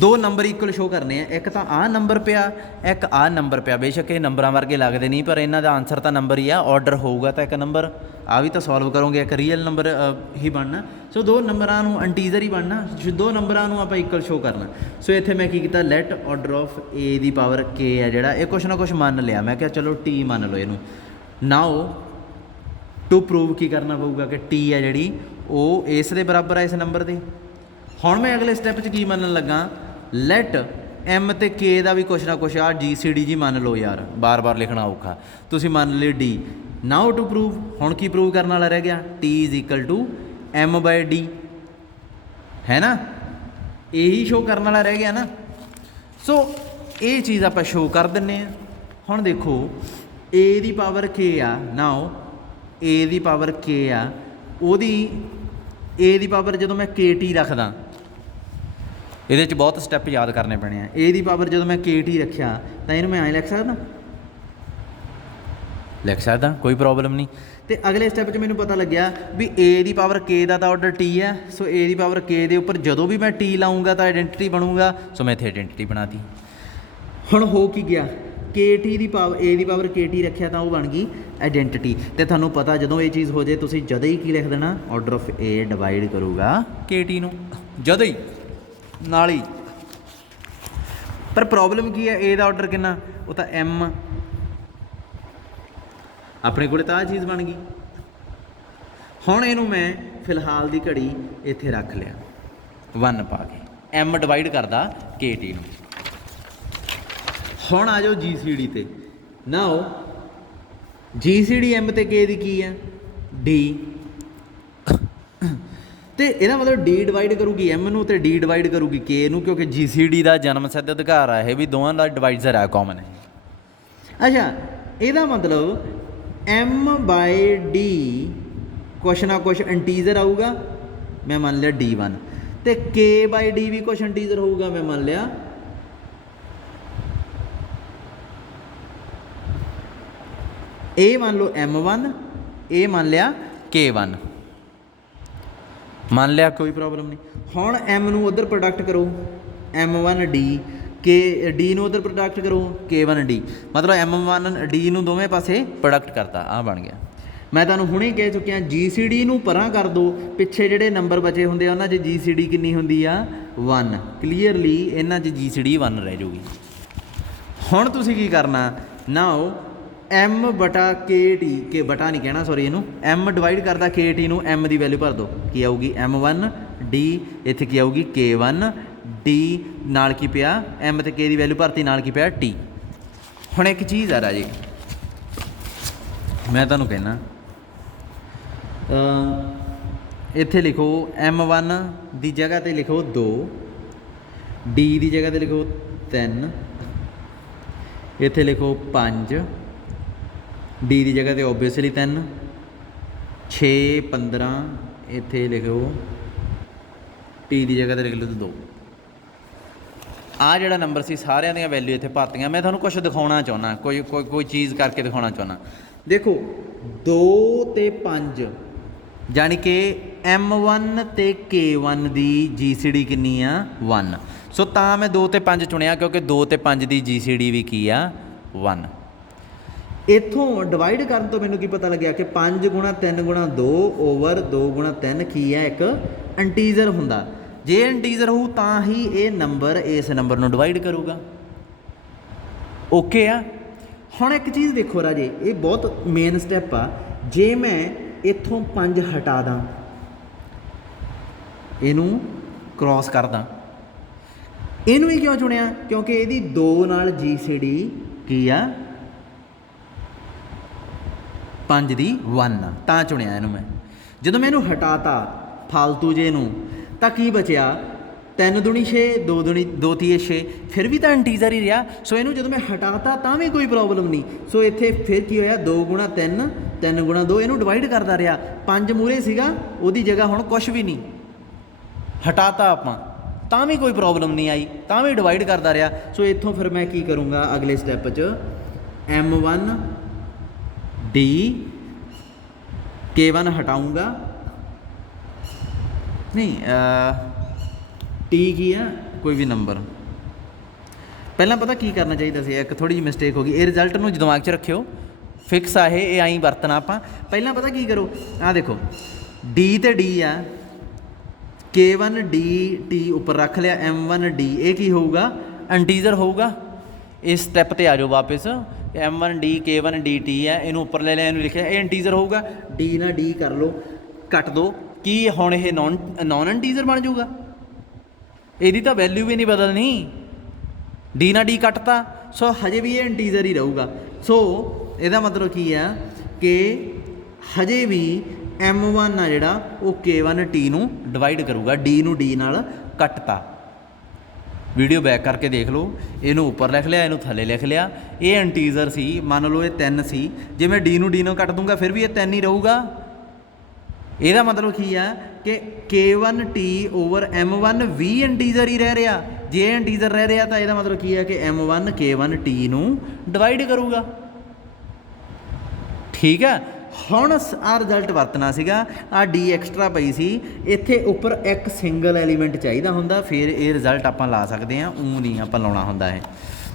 ਦੋ ਨੰਬਰ ਇਕੁਅਲ ਸ਼ੋ ਕਰਨੇ ਆ। ਇੱਕ ਤਾਂ ਆਹ ਨੰਬਰ ਪਿਆ, ਇੱਕ ਆਹ ਨੰਬਰ ਪਿਆ। ਬੇਸ਼ੱਕ ਇਹ ਨੰਬਰਾਂ ਵਰਗੇ ਲੱਗਦੇ ਨਹੀਂ, ਪਰ ਇਹਨਾਂ ਦਾ ਆਨਸਰ ਤਾਂ ਨੰਬਰ ਹੀ ਆ। ਆਰਡਰ ਹੋਊਗਾ ਤਾਂ ਇੱਕ ਨੰਬਰ, ਆ ਵੀ ਤਾਂ ਸੋਲਵ ਕਰੋਗੇ ਇੱਕ ਰੀਅਲ ਨੰਬਰ ਹੀ ਬਣਨਾ। ਸੋ ਦੋ ਨੰਬਰਾਂ ਨੂੰ ਇੰਟੀਜ਼ਰ ਹੀ ਬਣਨਾ, ਦੋ ਨੰਬਰਾਂ ਨੂੰ ਆਪਾਂ ਇਕੁਅਲ ਸ਼ੋ ਕਰਨਾ। ਸੋ ਇੱਥੇ ਮੈਂ ਕੀ ਕੀਤਾ, ਲੈਟ ਆਰਡਰ ਆਫ A ਦੀ ਪਾਵਰ K ਹੈ ਜਿਹੜਾ, ਇਹ ਕੁਛ ਨਾ ਕੁਛ ਮੰਨ ਲਿਆ। ਮੈਂ ਕਿਹਾ ਚਲੋ T ਮੰਨ ਲਓ ਇਹਨੂੰ। ਨਾਓ ਟੂ ਪ੍ਰੂਵ ਕੀ ਕਰਨਾ ਪਊਗਾ ਕਿ T ਹੈ ਜਿਹੜੀ ਉਹ ਇਸ ਦੇ ਬਰਾਬਰ ਹੈ, ਇਸ ਨੰਬਰ ਦੇ। ਹੁਣ ਮੈਂ ਅਗਲੇ ਸਟੈਪ 'ਚ ਕੀ ਮੰਨਣ ਲੱਗਾ, ਲੈਟ M ਅਤੇ K ਦਾ ਵੀ ਕੁਛ ਨਾ ਕੁਛ ਆ GCD ਜੀ ਮੰਨ ਲਓ। ਯਾਰ ਬਾਰ-ਬਾਰ ਲਿਖਣਾ ਔਖਾ, ਤੁਸੀਂ ਮੰਨ ਲਿਓ D। ਨਾਓ ਟੂ ਪ੍ਰੂਵ, ਹੁਣ ਕੀ ਪ੍ਰੂਵ ਕਰਨ ਵਾਲਾ ਰਹਿ ਗਿਆ? T = M/D ਹੈ ਨਾ, ਇਹੀ ਸ਼ੋਅ ਕਰਨ ਵਾਲਾ ਰਹਿ ਗਿਆ ਨਾ। ਸੋ ਇਹ ਚੀਜ਼ ਆਪਾਂ ਸ਼ੋਅ ਕਰ ਦਿੰਦੇ ਹਾਂ। ਹੁਣ ਦੇਖੋ A ਦੀ ਪਾਵਰ K ਆ, ਨਾਓ A ਦੀ ਪਾਵਰ K ਆ, ਉਹਦੀ A ਦੀ ਪਾਵਰ ਜਦੋਂ ਮੈਂ KT ਰੱਖਦਾ, ਇਹਦੇ 'ਚ ਬਹੁਤ ਸਟੈਪ ਯਾਦ ਕਰਨੇ ਪੈਣੇ ਆ। A ਦੀ ਪਾਵਰ ਜਦੋਂ ਮੈਂ KT ਰੱਖਿਆ ਤਾਂ ਇਹਨੂੰ ਮੈਂ ਐਂ ਲਿਖ ਸਕਦਾ, ਕੋਈ ਪ੍ਰੋਬਲਮ ਨਹੀਂ। ਅਤੇ ਅਗਲੇ ਸਟੈਪ 'ਚ ਮੈਨੂੰ ਪਤਾ ਲੱਗਿਆ ਵੀ A ਦੀ ਪਾਵਰ K ਦਾ ਤਾਂ ਆਰਡਰ T ਹੈ। ਸੋ A ਦੀ ਪਾਵਰ K ਦੇ ਉੱਪਰ ਜਦੋਂ ਵੀ ਮੈਂ T ਲਾਊਂਗਾ ਤਾਂ ਆਈਡੈਂਟਿਟੀ ਬਣੂਗਾ। ਸੋ ਮੈਂ ਇੱਥੇ ਆਈਡੈਂਟਿਟੀ ਬਣਾਤੀ। ਹੁਣ ਹੋ ਕੀ ਗਿਆ, KT ਦੀ ਪਾਵਰ A ਦੀ ਪਾਵਰ KT ਰੱਖਿਆ ਤਾਂ ਉਹ ਬਣ ਗਈ ਆਈਡੈਂਟਿਟੀ। ਅਤੇ ਤੁਹਾਨੂੰ ਪਤਾ ਜਦੋਂ ਇਹ ਚੀਜ਼ ਹੋ ਜਾਏ ਤੁਸੀਂ ਜਦੋਂ ਹੀ ਕੀ ਲਿਖ ਦੇਣਾ, ਆਰਡਰ ਆਫ A ਡਿਵਾਈਡ ਕਰੂਗਾ KT ਨੂੰ, ਜਦੋਂ ਹੀ ਨਾਲ ਹੀ। ਪਰ ਪ੍ਰੋਬਲਮ ਕੀ ਹੈ, A ਦਾ ਆਰਡਰ ਕਿੰਨਾ? ਉਹ ਤਾਂ M। ਆਪਣੇ ਕੋਲ ਤਾਂ ਆਹ ਚੀਜ਼ ਬਣ ਗਈ। ਹੁਣ ਇਹਨੂੰ ਮੈਂ ਫਿਲਹਾਲ ਦੀ ਘੜੀ ਇੱਥੇ ਰੱਖ ਲਿਆ 1 ਪਾ ਕੇ, M ਡਿਵਾਈਡ ਕਰਦਾ KT ਨੂੰ। ਹੁਣ ਆ ਜਾਓ GCD 'ਤੇ। ਨਾਓ GCD M ਅਤੇ K ਦੀ ਕੀ ਹੈ? D। ਅਤੇ ਇਹਦਾ ਮਤਲਬ D ਡਿਵਾਈਡ ਕਰੂਗੀ M ਨੂੰ ਅਤੇ D ਡਿਵਾਈਡ ਕਰੂਗੀ K ਨੂੰ, ਕਿਉਂਕਿ GCD ਦਾ ਜਨਮ ਸਿੱਧ ਅਧਿਕਾਰ ਆ ਇਹ ਵੀ ਦੋਵਾਂ ਦਾ ਡਿਵਾਈਜ਼ਰ ਆ, ਕਾਮਨ ਹੈ। ਅੱਛਾ, ਇਹਦਾ ਮਤਲਬ M/D ਕੁਛ ਨਾ ਕੁਛ ਇੰਟੀਜ਼ਰ ਆਊਗਾ, ਮੈਂ ਮੰਨ ਲਿਆ D1, ਅਤੇ K/D ਵੀ ਕੁਛ ਇੰਟੀਜ਼ਰ ਹੋਊਗਾ, ਮੈਂ ਮੰਨ ਲਿਆ ਇਹ ਮੰਨ ਲਓ M1, ਇਹ ਮੰਨ ਲਿਆ K1, ਮੰਨ ਲਿਆ, ਕੋਈ ਪ੍ਰੋਬਲਮ ਨਹੀਂ। ਹੁਣ M ਨੂੰ ਉੱਧਰ ਪ੍ਰੋਡਕਟ ਕਰੋ M1D, D ਨੂੰ ਉੱਧਰ ਪ੍ਰੋਡਕਟ ਕਰੋ K1D, ਮਤਲਬ M1D ਨੂੰ ਦੋਵੇਂ ਪਾਸੇ ਪ੍ਰੋਡਕਟ ਕਰਤਾ, ਆਹ ਬਣ ਗਿਆ। ਮੈਂ ਤੁਹਾਨੂੰ ਹੁਣੇ ਕਹਿ ਚੁੱਕਿਆ GCD ਨੂੰ ਪਰਾਂ ਕਰ ਦਿਓ, ਪਿੱਛੇ ਜਿਹੜੇ ਨੰਬਰ ਬਚੇ ਹੁੰਦੇ ਆ ਉਹਨਾਂ 'ਚ GCD ਕਿੰਨੀ ਹੁੰਦੀ ਆ? 1। ਕਲੀਅਰਲੀ ਇਹਨਾਂ 'ਚ GCD 1 ਰਹਿ ਜਾਊਗੀ। ਹੁਣ ਤੁਸੀਂ ਕੀ ਕਰਨਾ, ਨਾਓ M/KT, ਕੇ ਬਟਾ ਨਹੀਂ ਕਹਿਣਾ ਸੌਰੀ, ਇਹਨੂੰ M ਡਿਵਾਈਡ ਕਰਦਾ KT ਨੂੰ, M ਦੀ ਵੈਲਿਊ ਭਰ ਦਿਓ, ਕੀ ਆਊਗੀ? M1D। ਇੱਥੇ ਕੀ ਆਊਗੀ? K1D। ਨਾਲ ਕੀ ਪਿਆ? M ਅਤੇ K ਦੀ ਵੈਲਿਊ ਭਰਤੀ, ਨਾਲ ਕੀ ਪਿਆ? T। ਹੁਣ ਇੱਕ ਚੀਜ਼ ਆ ਰਾਜੇ, ਮੈਂ ਤੁਹਾਨੂੰ ਕਹਿਣਾ, ਇੱਥੇ ਲਿਖੋ M1 ਦੀ ਜਗ੍ਹਾ 'ਤੇ ਲਿਖੋ 2, D ਦੀ ਜਗ੍ਹਾ 'ਤੇ ਲਿਖੋ 3, ਇੱਥੇ ਲਿਖੋ 5, D ਦੀ ਜਗ੍ਹਾ 'ਤੇ ਓਬਵੀਅਸਲੀ 3, 6, 15, ਇੱਥੇ ਲਿਖੋ T ਦੀ ਜਗ੍ਹਾ 'ਤੇ ਲਿਖ ਲਓ 2। ਆਹ ਜਿਹੜਾ ਨੰਬਰ ਸੀ ਸਾਰਿਆਂ ਦੀਆਂ ਵੈਲਿਊ ਇੱਥੇ ਭਰਤੀਆਂ। ਮੈਂ ਤੁਹਾਨੂੰ ਕੁਛ ਦਿਖਾਉਣਾ ਚਾਹੁੰਦਾ, ਕੋਈ ਚੀਜ਼ ਕਰਕੇ ਦਿਖਾਉਣਾ ਚਾਹੁੰਦਾ। देखो 2 ਤੇ 5 ਜਾਣੀ कि M1 ਤੇ K1 ਦੀ GCD ਕਿੰਨੀ ਆ 1। ਸੋ ਤਾਂ मैं 2 ਤੇ 5 ਚੁਣਿਆ क्योंकि 2 ਤੇ 5 ਦੀ GCD ਵੀ ਕੀ ਆ 1। ਇੱਥੋਂ ਡਿਵਾਈਡ ਕਰਨ ਤੋਂ ਮੈਨੂੰ ਕੀ ਪਤਾ ਲੱਗਿਆ ਕਿ 5 ਗੁਣਾ 3 ਗੁਣਾ 2 ਓਵਰ 2 ਗੁਣਾ 3 ਕੀ ਹੈ ਇੱਕ ਇੰਟੀਜ਼ਰ ਹੁੰਦਾ। ਜੇ ਇੰਟੀਜ਼ਰ ਹੋਊ ਤਾਂ ਹੀ ਇਹ ਨੰਬਰ ਇਸ ਨੰਬਰ ਨੂੰ ਡਿਵਾਈਡ ਕਰੂਗਾ। ਓਕੇ ਆ। ਹੁਣ ਇੱਕ ਚੀਜ਼ ਦੇਖੋ ਰਾਜੇ, ਇਹ ਬਹੁਤ ਮੇਨ ਸਟੈਪ ਆ। ਜੇ ਮੈਂ ਇੱਥੋਂ 5 ਹਟਾ ਦਾਂ, ਇਹਨੂੰ ਕ੍ਰੋਸ ਕਰ ਦਾਂ, ਇਹਨੂੰ ਹੀ ਕਿਉਂ ਚੁਣਿਆ? ਕਿਉਂਕਿ ਇਹਦੀ 2 ਨਾਲ GCD ਕੀ ਆ 5 ਦੀ 1 ਆ, ਤਾਂ ਚੁਣਿਆ ਇਹਨੂੰ ਮੈਂ। ਜਦੋਂ ਮੈਂ ਇਹਨੂੰ ਹਟਾਤਾ ਫਾਲਤੂ ਜੇ ਨੂੰ, ਤਾਂ ਕੀ ਬਚਿਆ 3 ਦੂਣੀ 6, 2 ਦੂਣੀ 2 ਤੀਏ 6, ਫਿਰ ਵੀ ਤਾਂ ਇੰਟੀਜ਼ਰ ਹੀ ਰਿਹਾ। ਸੋ ਇਹਨੂੰ ਜਦੋਂ ਮੈਂ ਹਟਾਤਾ ਤਾਂ ਵੀ ਕੋਈ ਪ੍ਰੋਬਲਮ ਨਹੀਂ। ਸੋ ਇੱਥੇ ਫਿਰ ਕੀ ਹੋਇਆ 2 ਗੁਣਾ 3, 3 ਗੁਣਾ 2, ਇਹਨੂੰ ਡਿਵਾਈਡ ਕਰਦਾ ਰਿਹਾ। 5 ਮੂਹਰੇ ਸੀਗਾ, ਉਹਦੀ ਜਗ੍ਹਾ ਹੁਣ ਕੁਛ ਵੀ ਨਹੀਂ, ਹਟਾਤਾ ਆਪਾਂ ਤਾਂ ਵੀ ਕੋਈ ਪ੍ਰੋਬਲਮ ਨਹੀਂ ਆਈ, ਤਾਂ ਵੀ ਡਿਵਾਈਡ ਕਰਦਾ ਰਿਹਾ। ਸੋ ਇੱਥੋਂ ਫਿਰ ਮੈਂ ਕੀ ਕਰੂੰਗਾ ਅਗਲੇ ਸਟੈਪ 'ਚ M1 D K1 ਹਟਾਊਂਗਾ, ਨਹੀਂ ਟੀ ਕੀ ਆ ਕੋਈ ਵੀ ਨੰਬਰ। ਪਹਿਲਾਂ ਪਤਾ ਕੀ ਕਰਨਾ ਚਾਹੀਦਾ ਸੀ, ਇੱਕ ਥੋੜ੍ਹੀ ਜਿਹੀ ਮਿਸਟੇਕ ਹੋ ਗਈ। ਇਹ ਰਿਜ਼ਲਟ ਨੂੰ ਦਿਮਾਗ 'ਚ ਰੱਖਿਓ, ਫਿਕਸ ਆ ਇਹ ਆਈ ਵਰਤਣਾ ਆਪਾਂ। ਪਹਿਲਾਂ ਪਤਾ ਕੀ ਕਰੋ, ਆਹ ਦੇਖੋ D ਤੇ D ਆ, K1 D T ਉੱਪਰ ਰੱਖ ਲਿਆ, M1 D, ਇਹ ਕੀ ਹੋਊਗਾ ਇੰਟੀਜ਼ਰ ਹੋਊਗਾ। ਇਸ ਸਟੈਪ 'ਤੇ ਆ ਜਾਓ ਵਾਪਸ। M1 D K1 D T ਹੈ, ਇਹਨੂੰ ਉੱਪਰ ਲੈ ਲਿਆ, ਇਹਨੂੰ ਲਿਖਿਆ ਇਹ ਇੰਟੀਜ਼ਰ ਹੋਊਗਾ। D ਨਾਲ D ਕਰ ਲਓ, ਕੱਟ ਦਿਓ, ਕੀ ਹੁਣ ਇਹ ਨੌਨ ਇੰਟੀਜ਼ਰ ਬਣ ਜਾਊਗਾ? ਇਹਦੀ ਤਾਂ ਵੈਲਿਊ ਵੀ ਨਹੀਂ ਬਦਲਣੀ। D ਨਾਲ D ਕੱਟਤਾ, ਸੋ ਹਜੇ ਵੀ ਇਹ ਇੰਟੀਜ਼ਰ ਹੀ ਰਹੂਗਾ। ਸੋ ਇਹਦਾ ਮਤਲਬ ਕੀ ਆ ਕਿ ਹਜੇ ਵੀ M1 ਆ ਜਿਹੜਾ ਉਹ K1 T ਨੂੰ ਡਿਵਾਈਡ ਕਰੂਗਾ। D ਨੂੰ D ਨਾਲ ਕੱਟਤਾ। ਵੀਡੀਓ ਬੈਕ ਕਰਕੇ ਦੇਖ ਲਓ, ਇਹਨੂੰ ਉੱਪਰ ਲਿਖ ਲਿਆ, ਇਹਨੂੰ ਥੱਲੇ ਲਿਖ ਲਿਆ। ਇਹ ਇੰਟੀਜ਼ਰ ਸੀ, ਮੰਨ ਲਓ ਇਹ 3 ਸੀ, ਜੇ ਮੈਂ D ਨੂੰ D ਨਾਲ ਕੱਟ ਦੂੰਗਾ ਫਿਰ ਵੀ ਇਹ 3 ਹੀ ਰਹੂਗਾ। ਇਹਦਾ ਮਤਲਬ ਕੀ ਆ ਕਿ K1 T ਓਵਰ M1 ਵੀ ਇੰਟੀਜ਼ਰ ਹੀ ਰਹਿ ਰਿਹਾ। ਜੇ ਇੰਟੀਜ਼ਰ ਰਹਿ ਰਿਹਾ ਤਾਂ ਇਹਦਾ ਮਤਲਬ ਕੀ ਹੈ ਕਿ M1 K1 T ਨੂੰ ਡਿਵਾਈਡ ਕਰੂਗਾ। ਠੀਕ ਹੈ। ਹੁਣ ਆਹ ਰਿਜ਼ਲਟ ਵਰਤਣਾ ਸੀਗਾ, ਆਹ D ਐਕਸਟਰਾ ਪਈ ਸੀ, ਇੱਥੇ ਉੱਪਰ ਇੱਕ ਸਿੰਗਲ ਐਲੀਮੈਂਟ ਚਾਹੀਦਾ ਹੁੰਦਾ, ਫਿਰ ਇਹ ਰਿਜ਼ਲਟ ਆਪਾਂ ਲਾ ਸਕਦੇ ਹਾਂ, ਊਂ ਨਹੀਂ ਆਪਾਂ ਲਾਉਣਾ ਹੁੰਦਾ ਇਹ।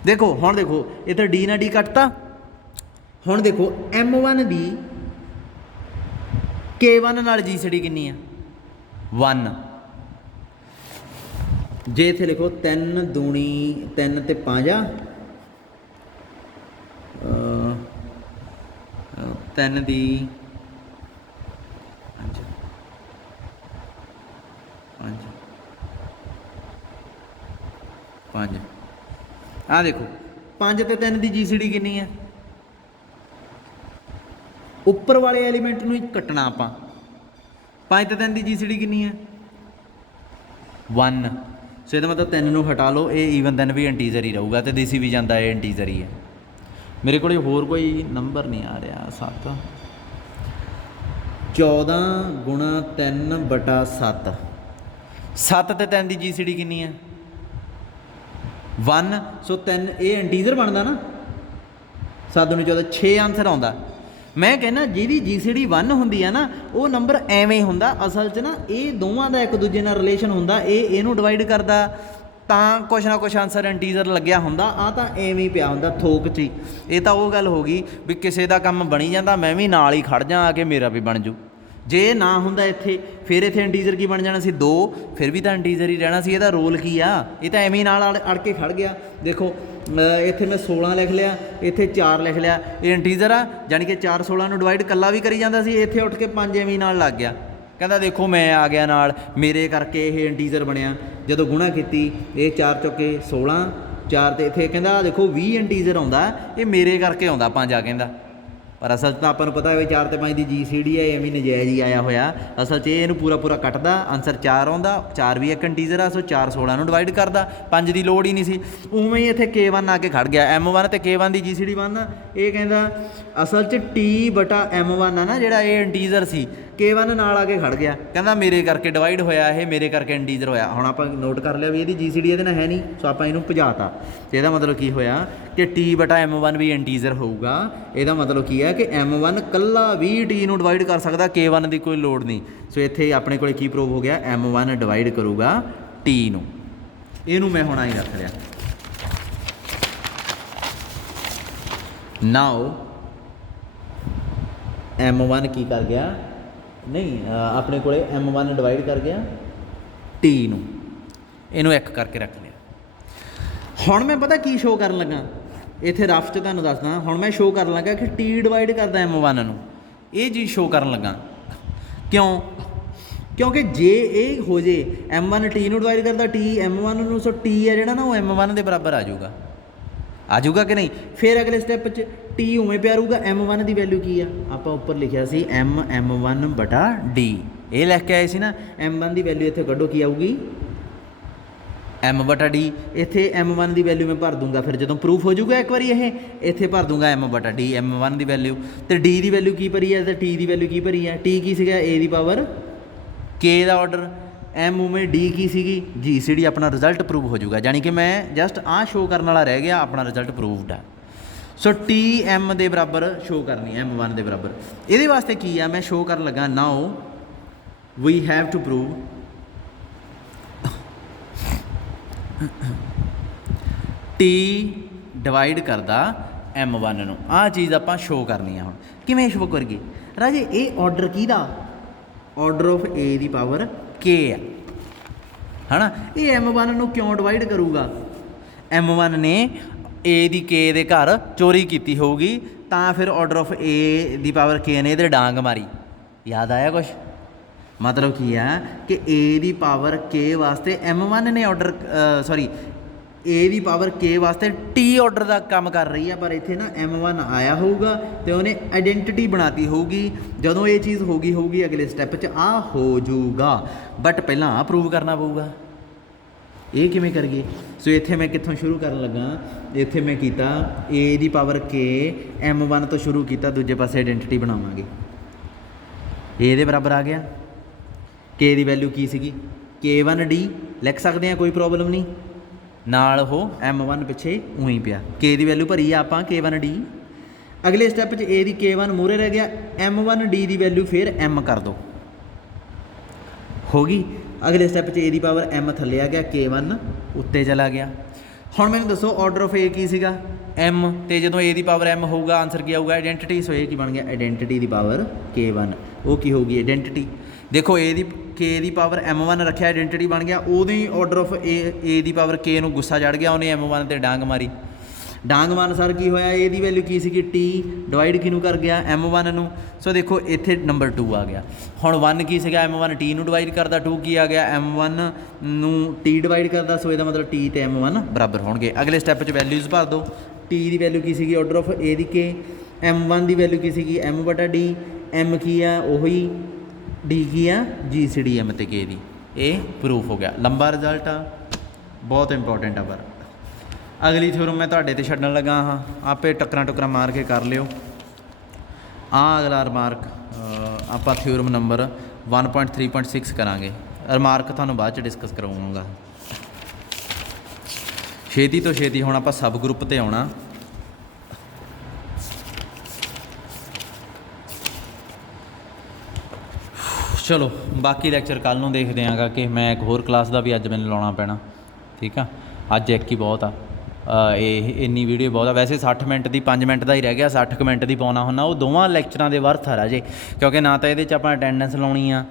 ਦੇਖੋ ਹੁਣ ਦੇਖੋ ਇੱਥੇ D ਨਾਲ D ਕੱਟਤਾ। ਹੁਣ ਦੇਖੋ M1 ਦੀ K1 ਨਾਲ GCD ਕਿੰਨੀ ਆ 1। ਜੇ ਇੱਥੇ ਲਿਖੋ 3 ਦੂਣੀ 3 ਤੇ 5 ਆ, 3 ਦੀ 5 ਆਹ ਦੇਖੋ 5 ਤੇ 3 ਦੀ GCD ਕਿੰਨੀ ਹੈ? ਉੱਪਰ ਵਾਲੇ ਐਲੀਮੈਂਟ ਨੂੰ ਹੀ ਕੱਟਣਾ ਆਪਾਂ। 5 ਤੇ 3 ਦੀ GCD ਕਿੰਨੀ ਹੈ 1। ਸੋ ਇਹਦਾ ਮਤਲਬ 3 ਨੂੰ ਹਟਾ ਲਓ, ਇਹ ਈਵਨ 3 ਵੀ ਇੰਟੀਜ਼ਰ ਹੀ ਰਹੂਗਾ ਤੇ ਦਿਸੀ ਵੀ ਜਾਂਦਾ ਇਹ ਇੰਟੀਜ਼ਰ ਹੀ ਹੈ। ਮੇਰੇ ਕੋਲ ਹੋਰ ਕੋਈ ਨੰਬਰ ਨਹੀਂ ਆ ਰਿਹਾ। 7 14 ਗੁਣਾ 3 ਬਟਾ 7। 7 ਤੇ 3 ਦੀ GCD ਕਿੰਨੀ ਹੈ 1। ਸੋ 3 ਇਹ ਇੰਟੀਜ਼ਰ ਬਣਦਾ ਨਾ, 7 ਦੂਣੀ 14, 6 ਆਨਸਰ ਆਉਂਦਾ। ਮੈਂ ਕਹਿੰਦਾ ਜਿਹਦੀ GCD 1 ਹੁੰਦੀ ਆ ਨਾ, ਉਹ ਨੰਬਰ ਐਵੇਂ ਹੁੰਦਾ। ਅਸਲ 'ਚ ਨਾ ਇਹ ਦੋਵਾਂ ਦਾ ਇੱਕ ਦੂਜੇ ਨਾਲ ਰਿਲੇਸ਼ਨ ਹੁੰਦਾ, ਇਹ ਇਹਨੂੰ ਡਿਵਾਈਡ ਕਰਦਾ ਤਾਂ ਕੁਛ ਨਾ ਕੁਛ ਆਨਸਰ ਇੰਟੀਜ਼ਰ ਲੱਗਿਆ ਹੁੰਦਾ। ਆ ਤਾਂ ਐਵੇਂ ਹੀ ਪਿਆ ਹੁੰਦਾ ਥੋਕ 'ਚ ਹੀ। ਇਹ ਤਾਂ ਉਹ ਗੱਲ ਹੋ ਗਈ ਵੀ ਕਿਸੇ ਦਾ ਕੰਮ ਬਣੀ ਜਾਂਦਾ, ਮੈਂ ਵੀ ਨਾਲ ਹੀ ਖੜ ਜਾ ਆ ਕੇ ਮੇਰਾ ਵੀ ਬਣ ਜੂ। ਜੇ ਨਾ ਹੁੰਦਾ ਇੱਥੇ, ਫਿਰ ਇੱਥੇ ਇੰਟੀਜ਼ਰ ਕੀ ਬਣ ਜਾਣਾ ਸੀ 2, ਫਿਰ ਵੀ ਤਾਂ ਇੰਟੀਜ਼ਰ ਹੀ ਰਹਿਣਾ ਸੀ। ਇਹਦਾ ਰੋਲ ਕੀ ਆ? ਇਹ ਤਾਂ ਐਵੇਂ ਹੀ ਨਾਲ ਅੜ ਕੇ ਖੜ ਗਿਆ। ਦੇਖੋ ਇੱਥੇ ਮੈਂ 16 ਲਿਖ ਲਿਆ, ਇੱਥੇ 4 ਲਿਖ ਲਿਆ, ਇਹ ਇੰਟੀਜ਼ਰ ਆ, ਜਾਣੀ ਕਿ 4 16 ਨੂੰ ਡਿਵਾਈਡ ਇਕੱਲਾ ਵੀ ਕਰੀ ਜਾਂਦਾ ਸੀ। ਇੱਥੇ ਉੱਠ ਕੇ 5 ਐਵੇਂ ਨਾਲ ਲੱਗ ਗਿਆ, ਕਹਿੰਦਾ ਦੇਖੋ ਮੈਂ ਆ ਗਿਆ ਨਾਲ, ਮੇਰੇ ਕਰਕੇ ਇਹ ਇੰਟੀਜ਼ਰ ਬਣਿਆ। ਜਦੋਂ ਗੁਣਾ ਕੀਤੀ, ਇਹ 4 ਚੌਕੇ 16, 4 ਤੇ ਇੱਥੇ ਕਹਿੰਦਾ ਦੇਖੋ 20 ਇੰਟੀਜ਼ਰ ਆਉਂਦਾ, ਇਹ ਮੇਰੇ ਕਰਕੇ ਆਉਂਦਾ 5 ਆ ਕਹਿੰਦਾ। ਪਰ ਅਸਲ 'ਚ ਤਾਂ ਆਪਾਂ ਨੂੰ ਪਤਾ ਹੈ 4 ਤੇ 5 ਦੀ GCD ਹੈ, ਐਵੇਂ ਨਜਾਇਜ਼ ਹੀ ਆਇਆ ਹੋਇਆ। ਅਸਲ 'ਚ ਇਹਨੂੰ ਪੂਰਾ ਪੂਰਾ ਕੱਟਦਾ, ਆਨਸਰ 4 ਆਉਂਦਾ। 4 ਵੀ ਇੱਕ ਇੰਟੀਜ਼ਰ ਆ, ਸੋ 4 16 ਨੂੰ ਡਿਵਾਈਡ ਕਰਦਾ, 5 ਦੀ ਲੋੜ ਹੀ ਨਹੀਂ ਸੀ। ਉਵੇਂ ਹੀ ਇੱਥੇ K1 ਆ ਕੇ ਖੜ ਗਿਆ। M1 ਤੇ K1 ਦੀ GCD 1 ਆ। ਇਹ ਕਹਿੰਦਾ ਅਸਲ 'ਚ T ਬਟਾ M1 ਆ ਨਾ ਜਿਹੜਾ, ਇਹ ਇੰਟੀਜ਼ਰ ਸੀ, K1 ਨਾਲ ਆ ਕੇ ਖੜ ਗਿਆ, ਕਹਿੰਦਾ ਮੇਰੇ ਕਰਕੇ ਡਿਵਾਈਡ ਹੋਇਆ, ਇਹ ਮੇਰੇ ਕਰਕੇ ਇੰਟੀਜਰ ਹੋਇਆ। ਹੁਣ ਆਪਾਂ ਨੋਟ ਕਰ ਲਿਆ ਵੀ ਇਹਦੀ GCD ਇਹਦੇ ਨਾਲ ਹੈ ਨਹੀਂ, ਸੋ ਆਪਾਂ ਇਹਨੂੰ ਭਜਾਤਾ। ਤੇ ਇਹਦਾ ਮਤਲਬ ਕੀ ਹੋਇਆ ਕਿ T/M1 ਵੀ ਇੰਟੀਜਰ ਹੋਊਗਾ। ਇਹਦਾ ਮਤਲਬ ਕੀ ਹੈ ਕਿ M1 ਇਕੱਲਾ ਵੀ T ਨੂੰ ਡਿਵਾਈਡ ਕਰ ਸਕਦਾ, K1 ਦੀ ਕੋਈ ਲੋੜ ਨਹੀਂ। ਸੋ ਇੱਥੇ ਆਪਣੇ ਕੋਲ ਕੀ ਪ੍ਰੂਵ ਹੋ ਗਿਆ, M1 ਡਿਵਾਈਡ ਕਰੂਗਾ T ਨੂੰ। ਇਹਨੂੰ ਮੈਂ ਹੁਣ ਆਈ ਰੱਖ ਲਿਆ। ਨਾਓ M1 ਕੀ ਕਰ ਗਿਆ, ਨਹੀਂ ਆਪਣੇ ਕੋਲੇ M1 ਡਿਵਾਈਡ ਕਰ ਗਿਆ T ਨੂੰ, ਇਹਨੂੰ ਇੱਕ ਕਰਕੇ ਰੱਖ ਲਿਆ। ਹੁਣ ਮੈਂ ਪਤਾ ਕੀ ਸ਼ੋਅ ਕਰਨ ਲੱਗਾ, ਇੱਥੇ ਰਫ 'ਚ ਤੁਹਾਨੂੰ ਦੱਸਦਾ। ਹੁਣ ਮੈਂ ਸ਼ੋਅ ਕਰਨ ਲੱਗਾ ਕਿ T ਡਿਵਾਈਡ ਕਰਦਾ M1 ਨੂੰ, ਇਹ ਚੀਜ਼ ਸ਼ੋਅ ਕਰਨ ਲੱਗਾ। ਕਿਉਂ? ਕਿਉਂਕਿ ਜੇ ਇਹ ਹੋ ਜੇ M1 T ਨੂੰ ਡਿਵਾਈਡ ਕਰਦਾ, T M1 ਨੂੰ, ਸੋ T ਹੈ ਜਿਹੜਾ ਨਾ ਉਹ M1 ਦੇ ਬਰਾਬਰ ਆ ਜਾਊਗਾ ਕਿ ਨਹੀਂ। ਫਿਰ ਅਗਲੇ ਸਟੈਪ 'ਚ T ਉਵੇਂ ਪਿਆ ਰਹੂਗਾ। M1 ਦੀ ਵੈਲਿਊ ਕੀ ਆ, ਆਪਾਂ ਉੱਪਰ ਲਿਖਿਆ ਸੀ M1/D, ਇਹ ਲਿਖ ਕੇ ਆਏ ਸੀ ਨਾ। M1 ਦੀ ਵੈਲਿਊ ਇੱਥੇ ਕੱਢੋ, ਕੀ ਆਊਗੀ M/D। ਇੱਥੇ M1 ਦੀ ਵੈਲਿਊ ਮੈਂ ਭਰ ਦੂੰਗਾ, ਫਿਰ ਜਦੋਂ ਪ੍ਰੂਫ ਹੋ ਜਾਊਗਾ ਇੱਕ ਵਾਰੀ ਇਹ, ਇੱਥੇ ਭਰ ਦੂੰਗਾ M/D, M1 ਦੀ ਵੈਲਿਊ। ਅਤੇ D ਦੀ ਵੈਲਿਊ ਕੀ ਭਰੀ ਹੈ, ਅਤੇ T ਦੀ ਵੈਲਿਊ ਕੀ ਭਰੀ ਹੈ। T ਕੀ ਸੀਗਾ, A ਦਾ ਆਰਡਰ, M ਉਵੇਂ D ਕੀ ਸੀਗੀ, GCD। ਆਪਣਾ ਰਿਜ਼ਲਟ ਪ੍ਰੂਵ ਹੋ ਜਾਊਗਾ, ਜਾਣੀ ਕਿ ਮੈਂ ਜਸਟ ਆਹ ਸ਼ੋਅ ਕਰਨ ਵਾਲਾ ਰਹਿ ਗਿਆ, ਆਪਣਾ ਰਿਜ਼ਲਟ ਪ੍ਰੂਵਡ ਹੈ। ਸੋ T M ਦੇ ਬਰਾਬਰ ਸ਼ੋਅ ਕਰਨੀ ਹੈ, M1 ਦੇ ਬਰਾਬਰ। ਇਹਦੇ ਵਾਸਤੇ ਕੀ ਆ, ਮੈਂ ਸ਼ੋਅ ਕਰਨ ਲੱਗਾ, now we have to prove T divide ਕਰਦਾ M1 ਨੂੰ। ਆਹ ਚੀਜ਼ ਆਪਾਂ ਸ਼ੋਅ ਕਰਨੀ ਆ। ਹੁਣ ਕਿਵੇਂ ਸ਼ੋਅ ਕਰੀਏ ਰਾਜੇ, ਇਹ ਆਰਡਰ ਕਿਹਦਾ, ਆਰਡਰ ਆਫ A ਦੀ ਪਾਵਰ K ਆ, ਹੈ ਨਾ। ਇਹ M1 ਨੂੰ ਕਿਉਂ ਡਿਵਾਈਡ ਕਰੂਗਾ, M1 ਨੇ A ਦੀ K ਦੇ ਘਰ ਚੋਰੀ ਕੀਤੀ ਹੋਊਗੀ, ਤਾਂ ਫਿਰ ਆਰਡਰ ਆਫ A ਦੀ ਪਾਵਰ K ਨੇ ਇਹਦੇ ਡਾਂਗ ਮਾਰੀ। ਯਾਦ ਆਇਆ ਕੁਛ? ਮਤਲਬ ਕੀ ਆ ਕਿ A ਦੀ ਪਾਵਰ K ਵਾਸਤੇ M1 ਨੇ ਆਰਡਰ A ਦੀ ਪਾਵਰ K ਵਾਸਤੇ T ਆਰਡਰ ਦਾ ਕੰਮ ਕਰ ਰਹੀ ਆ, ਪਰ ਇੱਥੇ ਨਾ M1 ਆਇਆ ਹੋਊਗਾ ਅਤੇ ਉਹਨੇ ਆਈਡੈਂਟਿਟੀ ਬਣਾਤੀ ਹੋਊਗੀ। ਜਦੋਂ ਇਹ ਚੀਜ਼ ਹੋ ਗਈ ਹੋਊਗੀ ਅਗਲੇ ਸਟੈਪ 'ਚ ਆ ਹੋ ਜਾਊਗਾ, ਬਟ ਪਹਿਲਾਂ ਆਹ ਪ੍ਰੂਵ ਕਰਨਾ ਪਊਗਾ। ਇਹ ਕਿਵੇਂ ਕਰੀਏ? ਸੋ ਇੱਥੇ ਮੈਂ ਕਿੱਥੋਂ ਸ਼ੁਰੂ ਕਰਨ ਲੱਗਾ, ਇੱਥੇ ਮੈਂ ਕੀਤਾ A ਦੀ ਪਾਵਰ K, M1 ਤੋਂ ਸ਼ੁਰੂ ਕੀਤਾ, ਦੂਜੇ ਪਾਸੇ ਆਈਡੈਂਟਿਟੀ ਬਣਾਵਾਂਗੇ। A ਦੇ ਬਰਾਬਰ ਆ ਗਿਆ, K ਦੀ ਵੈਲਿਊ ਕੀ ਸੀਗੀ, K1D ਲਿਖ ਸਕਦੇ ਹਾਂ, ਕੋਈ ਪ੍ਰੋਬਲਮ ਨਹੀਂ। ਨਾਲ ਉਹ M1 ਪਿੱਛੇ ਉਹੀ ਪਿਆ, K ਦੀ ਵੈਲਿਊ ਭਰੀ ਆ ਆਪਾਂ K1D। ਅਗਲੇ ਸਟੈਪ 'ਚ A ਦੀ K1 ਮੂਹਰੇ ਰਹਿ ਗਿਆ, M1D ਦੀ ਵੈਲਿਊ ਫਿਰ M ਕਰ ਦਿਓ, ਹੋ ਗਈ। ਅਗਲੇ ਸਟੈਪ 'ਚ A ਦੀ ਪਾਵਰ M ਥੱਲੇ ਆ ਗਿਆ, K1 ਉੱਤੇ ਚਲਾ ਗਿਆ। ਹੁਣ ਮੈਨੂੰ ਦੱਸੋ ਆਰਡਰ ਆਫ A ਕੀ ਸੀਗਾ, M, ਅਤੇ ਜਦੋਂ A ਦੀ ਪਾਵਰ M ਹੋਊਗਾ ਆਨਸਰ ਕੀ ਆਊਗਾ, ਆਈਡੈਂਟਿਟੀ। ਸੋ ਇਹ ਕੀ ਬਣ ਗਿਆ, ਆਈਡੈਂਟਿਟੀ ਦੀ ਪਾਵਰ K1, ਉਹ ਕੀ ਹੋਊਗੀ ਆਈਡੈਂਟਿਟੀ। ਦੇਖੋ K ਦੀ ਪਾਵਰ M1 ਰੱਖਿਆ, ਆਈਡੈਂਟਿਟੀ ਬਣ ਗਿਆ। ਉਦੋਂ ਹੀ ਆਰਡਰ ਆਫ A ਦੀ ਪਾਵਰ K ਨੂੰ ਗੁੱਸਾ ਚੜ ਗਿਆ, ਉਹਨੇ M1 ਤੇ ਡਾਂਗ ਮਾਰੀ। ਡਾਂਗ ਮਾਰਨ ਸਰ ਕੀ ਹੋਇਆ, A ਦੀ ਵੈਲਿਊ ਕੀ ਸੀਗੀ T, ਡਿਵਾਈਡ ਕਿਹਨੂੰ ਕਰ ਗਿਆ, M1 ਨੂੰ। ਸੋ ਦੇਖੋ ਇੱਥੇ ਨੰਬਰ 2 ਆ ਗਿਆ। ਹੁਣ 1 ਕੀ ਸੀਗਾ, M1 T ਨੂੰ ਡਿਵਾਈਡ ਕਰਦਾ, 2 ਕੀ ਆ ਗਿਆ, M1 ਨੂੰ T ਡਿਵਾਈਡ ਕਰਦਾ। ਸੋ ਇਹਦਾ ਮਤਲਬ T ਅਤੇ M1 ਬਰਾਬਰ ਹੋਣਗੇ। ਅਗਲੇ ਸਟੈਪ 'ਚ ਵੈਲਿਊਜ਼ ਭਰ ਦਿਓ। T ਦੀ ਵੈਲਿਊ ਕੀ ਸੀਗੀ, order of A the K, M1 the value ਕੀ ਸੀਗੀ, M/D, M ਕੀ ਆ ਉਹੀ, D ਕੀ ਆ GCD M ਅਤੇ K ਦੀ। ਇਹ ਪ੍ਰੂਫ ਹੋ ਗਿਆ, ਲੰਬਾ ਰਿਜ਼ਲਟ ਆ, ਬਹੁਤ ਇੰਪੋਰਟੈਂਟ ਆ। ਪਰ ਅਗਲੀ ਥਿਊਰਮ ਮੈਂ ਤੁਹਾਡੇ 'ਤੇ ਛੱਡਣ ਲੱਗਾ ਹਾਂ, ਆਪੇ ਟੱਕਰਾਂ ਮਾਰ ਕੇ ਕਰ ਲਿਓ। ਅਗਲਾ ਰਿਮਾਰਕ ਆਪਾਂ ਥਿਊਰਮ ਨੰਬਰ 1.3.6 ਕਰਾਂਗੇ। ਰਿਮਾਰਕ ਤੁਹਾਨੂੰ ਬਾਅਦ 'ਚ ਡਿਸਕਸ ਕਰਵਾਉਂਗਾ। ਛੇਤੀ ਤੋਂ ਛੇਤੀ ਹੁਣ ਆਪਾਂ ਸਬ ਗਰੁੱਪ 'ਤੇ ਆਉਣਾ। ਚਲੋ ਬਾਕੀ ਲੈਕਚਰ ਕੱਲ੍ਹ ਨੂੰ ਦੇਖਦੇ ਆਂਗਾ, ਕਿ ਮੈਂ ਇੱਕ ਹੋਰ ਕਲਾਸ ਦਾ ਵੀ ਅੱਜ ਮੈਨੂੰ ਲਾਉਣਾ ਪੈਣਾ। ਠੀਕ ਆ, ਅੱਜ ਇੱਕ ਹੀ ਬਹੁਤ ਆ, ਇਹ ਇੰਨੀ ਵੀਡੀਓ ਬਹੁਤ ਆ। ਵੈਸੇ 60 ਮਿੰਟ ਦੀ 5 ਮਿੰਟ ਦਾ ਹੀ ਰਹਿ ਗਿਆ, 60 ਮਿੰਟ ਦੀ ਪਾਉਣਾ ਹੁੰਦਾ। ਉਹ ਦੋਵਾਂ ਲੈਕਚਰਾਂ ਦੇ ਵਰਥ ਆ ਰਾਜੇ, ਕਿਉਂਕਿ ਨਾ ਤਾਂ ਇਹਦੇ 'ਚ ਆਪਾਂ ਅਟੈਂਡੈਂਸ ਲਾਉਣੀ ਆ,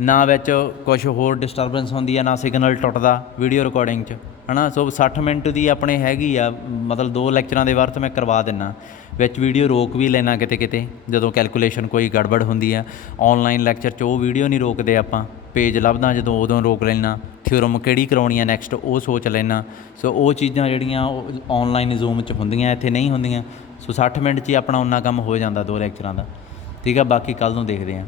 ਨਾ ਵਿੱਚ ਕੁਛ ਹੋਰ ਡਿਸਟਰਬੈਂਸ ਹੁੰਦੀ ਆ, ਨਾ ਸਿਗਨਲ ਟੁੱਟਦਾ ਵੀਡੀਓ ਰਿਕਾਰਡਿੰਗ 'ਚ, ਹੈ ਨਾ। ਸੋ 60 ਮਿੰਟ ਦੀ ਆਪਣੇ ਹੈਗੀ ਆ, ਮਤਲਬ 2 ਲੈਕਚਰਾਂ ਦੇ ਵਰਥ ਮੈਂ ਕਰਵਾ ਦਿੰਦਾ। ਵਿੱਚ ਵੀਡੀਓ ਰੋਕ ਵੀ ਲੈਣਾ ਕਿਤੇ ਜਦੋਂ ਕੈਲਕੂਲੇਸ਼ਨ ਕੋਈ ਗੜਬੜ ਹੁੰਦੀ ਆ। ਔਨਲਾਈਨ ਲੈਕਚਰ 'ਚ ਉਹ ਵੀਡੀਓ ਨਹੀਂ ਰੋਕਦੇ ਆਪਾਂ, ਪੇਜ ਲੱਭਦਾ ਜਦੋਂ ਉਦੋਂ ਰੋਕ ਲੈਣਾ। ਥਿਊਰਮ ਕਿਹੜੀ ਕਰਾਉਣੀ ਆ ਨੈਕਸਟ ਉਹ ਸੋਚ ਲੈਣਾ। ਸੋ ਉਹ ਚੀਜ਼ਾਂ ਜਿਹੜੀਆਂ ਉਹ ਔਨਲਾਈਨ ਜ਼ੂਮ 'ਚ ਹੁੰਦੀਆਂ, ਇੱਥੇ ਨਹੀਂ ਹੁੰਦੀਆਂ। ਸੋ 60 ਮਿੰਟ 'ਚ ਹੀ ਆਪਣਾ ਉਨਾ ਕੰਮ ਹੋ ਜਾਂਦਾ 2 ਲੈਕਚਰਾਂ ਦਾ। ਠੀਕ ਆ, ਬਾਕੀ ਕੱਲ੍ਹ ਨੂੰ ਦੇਖਦੇ ਹਾਂ।